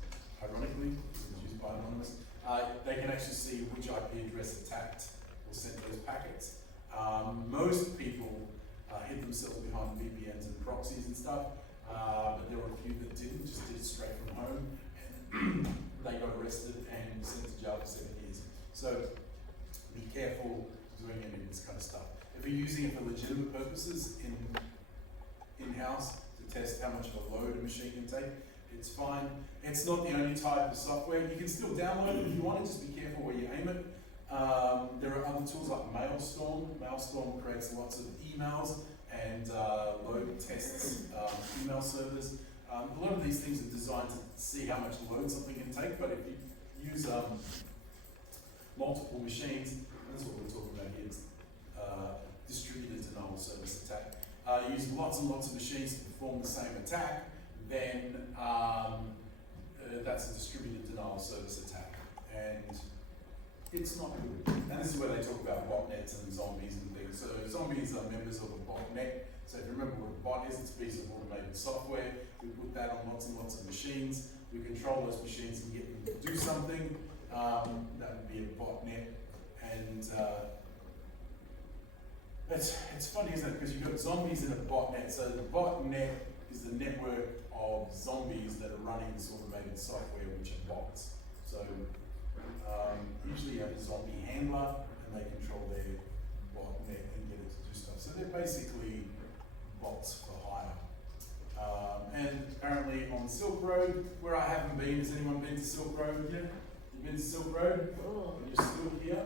ironically, it was used by Anonymous. They can actually see which IP address attacked or sent those packets. Most people hid themselves behind VPNs and proxies and stuff, but there were a few that didn't, just did it straight from home, and they got arrested and sent to jail for 7 years. So be careful doing any of this kind of stuff. If you're using it for legitimate purposes in-house to test how much of a load a machine can take, it's fine. It's not the only type of software. You can still download it if you want it, just be careful where you aim it. There are other tools like Mailstorm. Mailstorm creates lots of emails and load tests email servers. A lot of these things are designed to see how much load something can take, but if you use multiple machines, that's what we're talking about here, it's distributed denial of service attack. Use lots and lots of machines to perform the same attack, then that's a distributed denial of service attack. And it's not good. And this is where they talk about botnets and zombies and things. So zombies are members of a botnet. So if you remember what a bot is, it's a piece of automated software. We put that on lots and lots of machines. We control those machines and get them to do something. That would be a botnet. And it's funny, isn't it? Because you've got zombies in a botnet. So the botnet is the network of zombies that are running this automated software, which are bots. So usually you have a zombie handler, and they control their botnet and get it to do stuff. So they're basically bots for hire. And apparently on Silk Road, where I haven't been, has anyone been to Silk Road yet? You been to Silk Road? Oh. You're still here?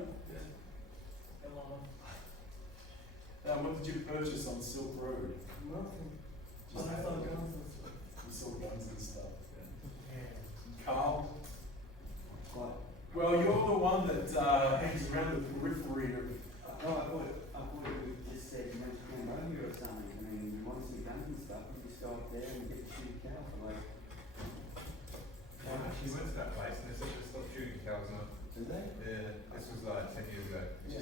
What did you purchase on Silk Road? Nothing. Just I had- saw guns and stuff. You saw guns and stuff. Carl? What? Well, you're the one that hangs around the periphery of. No, I thought it would just said you went to Cambodia or something. I mean, you want some guns and stuff, you just go up there and get to shoot cows for like, Actually went to that place and they said just stop shooting cows now. do they? Yeah, this was like 10 years ago. Yeah.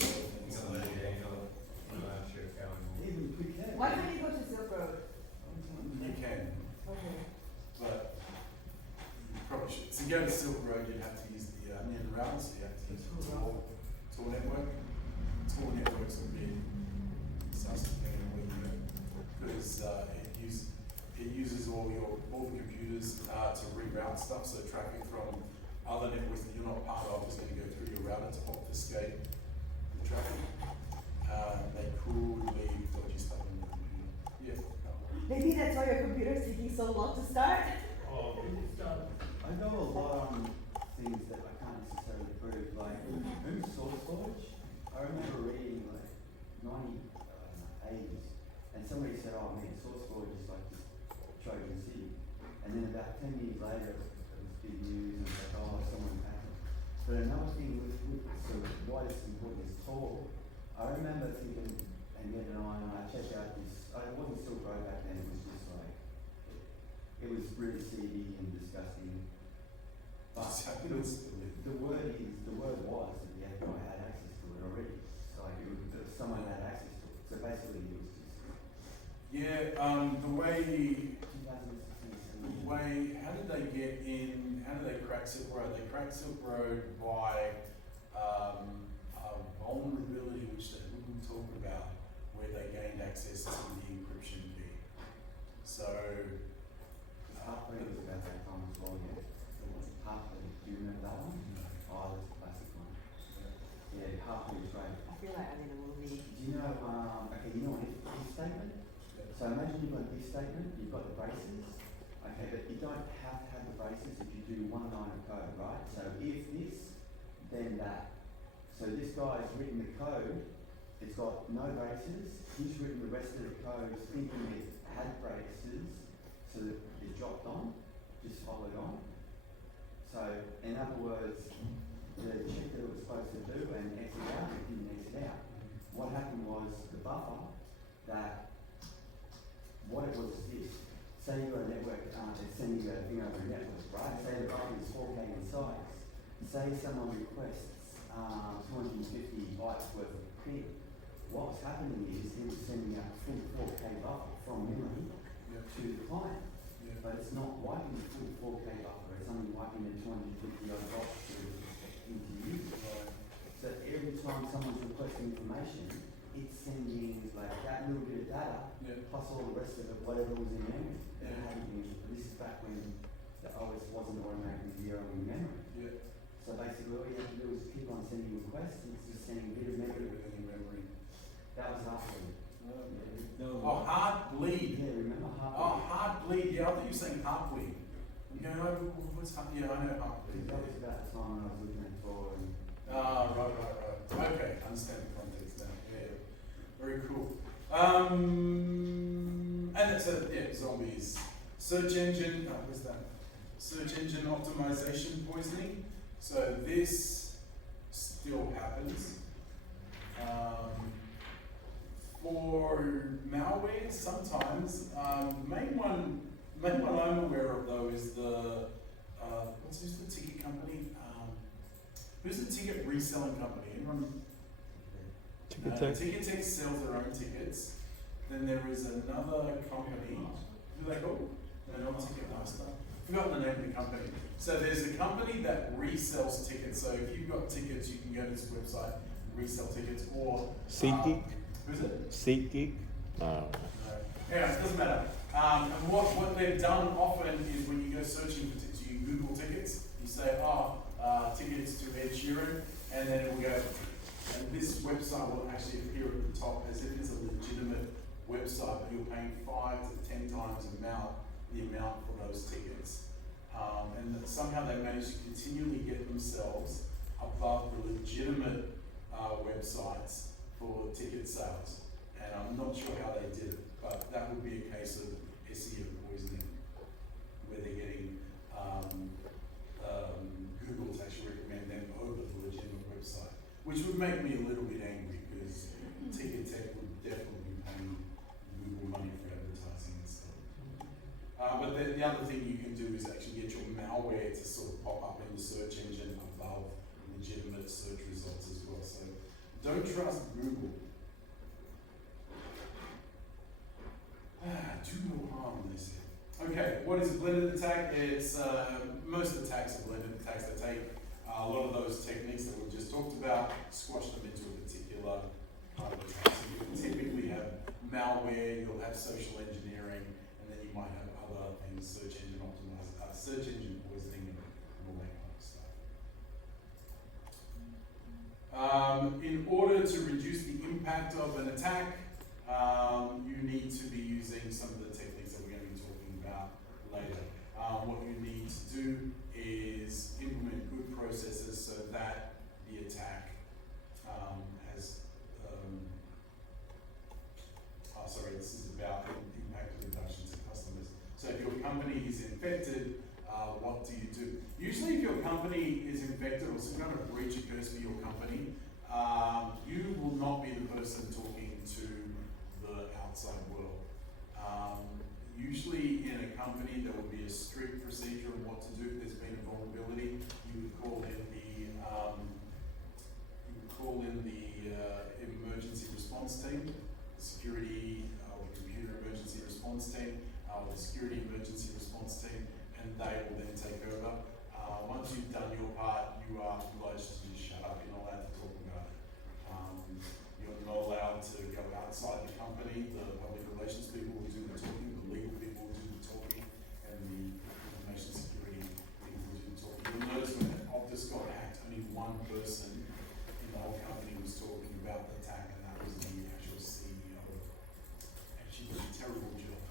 You're not allowed to shoot a cow anymore. Even Phuket. Why can't you go to Silk Road? You can, Okay. but you probably should. To go to Silk Road, you'd have to use the onion route, so you have to use the tour network. Tour networks would be something where you go, because it uses all the computers to reroute stuff, so traffic from other networks that you're not part of is going to go through your router to obfuscate the traffic. They could leave dodgy stuff on your computer. Yeah. Maybe that's why your computer's taking so long to start. Oh, I know a lot on things that I can't necessarily prove, like source storage. I remember reading like 80s, and somebody said, oh man, source code is like this Trojan City. And then about 10 years later, it was big news, and it's like, oh, someone hacked it. But another thing so why it's important is Tor. I remember thinking and getting an eye on, I checked out this, it wasn't still Pro back then, it was just like, it was really seedy and disgusting. But the word was that the FBI had access to it already. So like someone had access to it. So basically it was just. Yeah, the way, how did they get in, how did they crack Silk Road? They cracked Silk Road by a vulnerability which they wouldn't talk about, where they gained access to the encryption key. So, Heartbreak was about that time as well, yeah. Heartbreak, do you remember that one? no. Oh, that's a classic one. Yeah, Heartbreak is great. I feel like I'm in a movie. Do you know, okay, you know an if statement? So imagine you've got an if statement, you've got the braces, okay, but you don't have to have the braces if you do one line of code, right? So if this, then that. So this guy's written the code, it's got no braces, he's written the rest of the code thinking it had braces, so that it dropped on, just followed on. So in other words, the check that it was supposed to do and exit out, it didn't exit out. What happened was the buffer that, what it was is this. Say you've got a network, it's sending you a thing over a network, right? Say the buffer is 4K in size. Say someone requests 250 bytes worth of ping. What was happening is it was sending out a full 4K buffer from memory to the client. Yeah. But it's not wiping the full 4K buffer, it's only wiping the 250 odd bytes into use. So every time someone's requesting information, it's sending like that little bit of data plus all the rest of it, whatever was in memory. It hadn't been, this is back when the OS wasn't automatically zeroing memory. Yeah. So basically all you have to do is keep on sending requests and it's just sending a bit of memory within memory. That was Heartbleed. Oh, Heartbleed. Yeah, remember Oh, Heartbleed? Heartbleed. Yeah, I thought you were saying Heartbleed. I'm going, oh, what's Heartbleed? Yeah, I know Heartbleed. That was about the time when I was looking at Tor and Right. Okay, understand the context now. Yeah, very cool. And that's zombies. Search engine, where's that? Search engine optimization poisoning. So this still happens. For malware, sometimes, main one I'm aware of though is the, who's the ticket company? Who's the ticket reselling company? Anyone? Ticketek sells their own tickets. Then there is another company. Who are they called? No, not Ticketmaster. Forgotten the name of the company. So there's a company that resells tickets. So if you've got tickets, you can go to this website, resell tickets, or SeatGeek. Who's it? SeatGeek. No. Yeah, it doesn't matter. And what they've done often is when you go searching for tickets, you Google tickets. You say, tickets to Ed Sheeran, and then it will go. And this website will actually appear at the top as if it's a legitimate website, but you're paying 5 to 10 times the amount for those tickets. And that somehow they managed to continually get themselves above the legitimate websites for ticket sales. And I'm not sure how they did it, but that would be a case of SEO poisoning, where they're getting Google to actually recommend them over the legitimate website, which would make me a little bit angry because Ticketek would definitely be paying Google money for advertising and stuff. But the other thing you can do is actually get your malware to sort of pop up in the search engine above legitimate search results as well. So don't trust Google. Do no harm, they say. Okay, what is a blended attack? It's most attacks are blended attacks. They take a lot of those techniques that we've just talked about, squash them into a particular kind of attack. So you typically have malware, you'll have social engineering, and then you might have other things, search engine poisoning, and all that kind of stuff. In order to reduce the impact of an attack, you need to be using some of the techniques that we're going to be talking about later. What you need to do is implement good processes so that the attack has company is infected, what do you do? Usually if your company is infected or some kind of breach occurs for your company, you will not be the person talking to the outside world. Usually in a company there will be a strict procedure on what to do if there's been a vulnerability. You would call in the emergency response team, security or computer emergency response team, or the security emergency response team, and they will then take over. Once you've done your part, you are obliged to just shut up. You're not allowed to talk about it. You're not allowed to go outside the company. The public relations people will do the talking, the legal people will do the talking, and the information security people will do the talking. You'll notice when Optus got hacked, only one person in the whole company was talking about the attack, and that was the actual CEO. And she did a terrible job.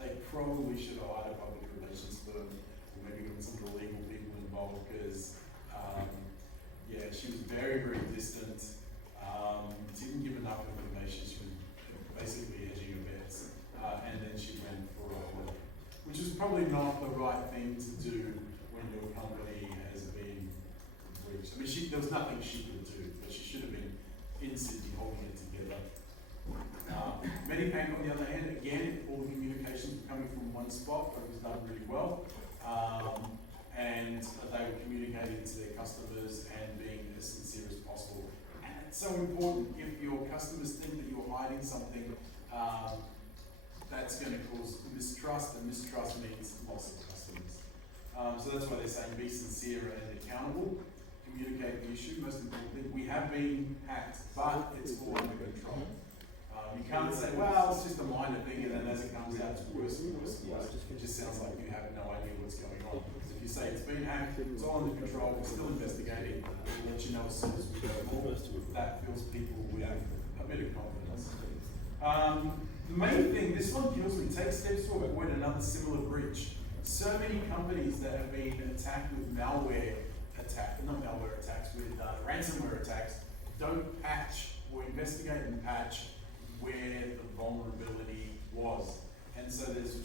They probably should have hired a public relations firm, or maybe got some of the legal people involved, because yeah, she was very, very distant. Didn't give enough information. She was basically hedging her bets, and then she went for a holiday, which is probably not the right thing to do when your company has been breached. I mean, there was nothing she could do, but she should have been in Sydney holding it together. Medibank, on the other hand, again, all the communications were coming from one spot, but it was done really well. And they were communicating to their customers and being as sincere as possible. And it's so important, if your customers think that you're hiding something, that's going to cause mistrust, and mistrust means loss of customers. So that's why they're saying be sincere and accountable, communicate the issue. Most importantly, we have been hacked, but it's all under control. You can't say, well, it's just a minor thing, and then as it comes out, it's worse and worse and worse. It just sounds like you have no idea what's going on. So if you say it's been hacked, it's all under control, we're still investigating, we'll let you know as soon as we go forward. That fills people with a bit of confidence. The main thing, this one kills me, take steps to avoid another similar breach. So many companies that have been attacked with ransomware attacks, don't patch or investigate and patch where the vulnerability was. And so there's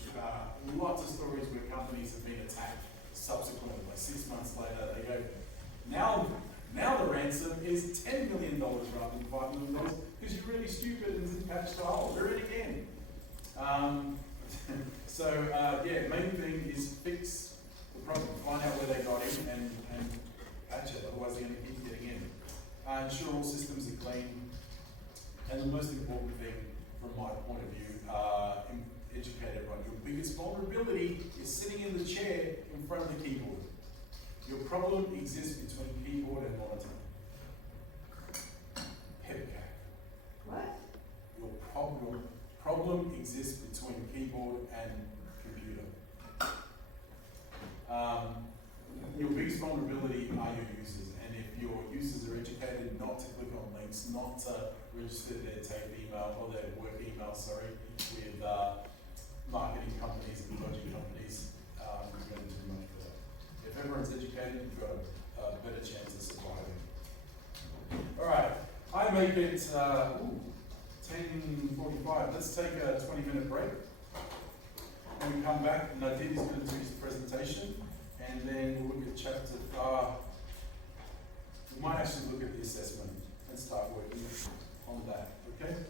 lots of stories where companies have been attacked subsequently, like 6 months later, they go, now the ransom is $10 million rather than $5 million, because you're really stupid and didn't patch the hole, do it again. Yeah, main thing is fix the problem, find out where they got in and patch it, otherwise they're going to keep getting in. Ensure all systems are clean. And the most important thing from my point of view, educate everyone. Your biggest vulnerability is sitting in the chair in front of the keyboard. Your problem exists between keyboard and monitor. Hepcat. What? Your problem exists between keyboard and computer. Your biggest vulnerability are your users, and if your users are educated not to click on links, not to register their tape email or their work email, with marketing companies and dodgy companies, you're going to do much better. If everyone's educated, you've got a better chance of surviving. Alright, I make it 10:45. Let's take a 20-minute break. When we come back, Nadir is going to do his presentation, and then we'll look at chapter, we might actually look at the assessment and start working on that, okay?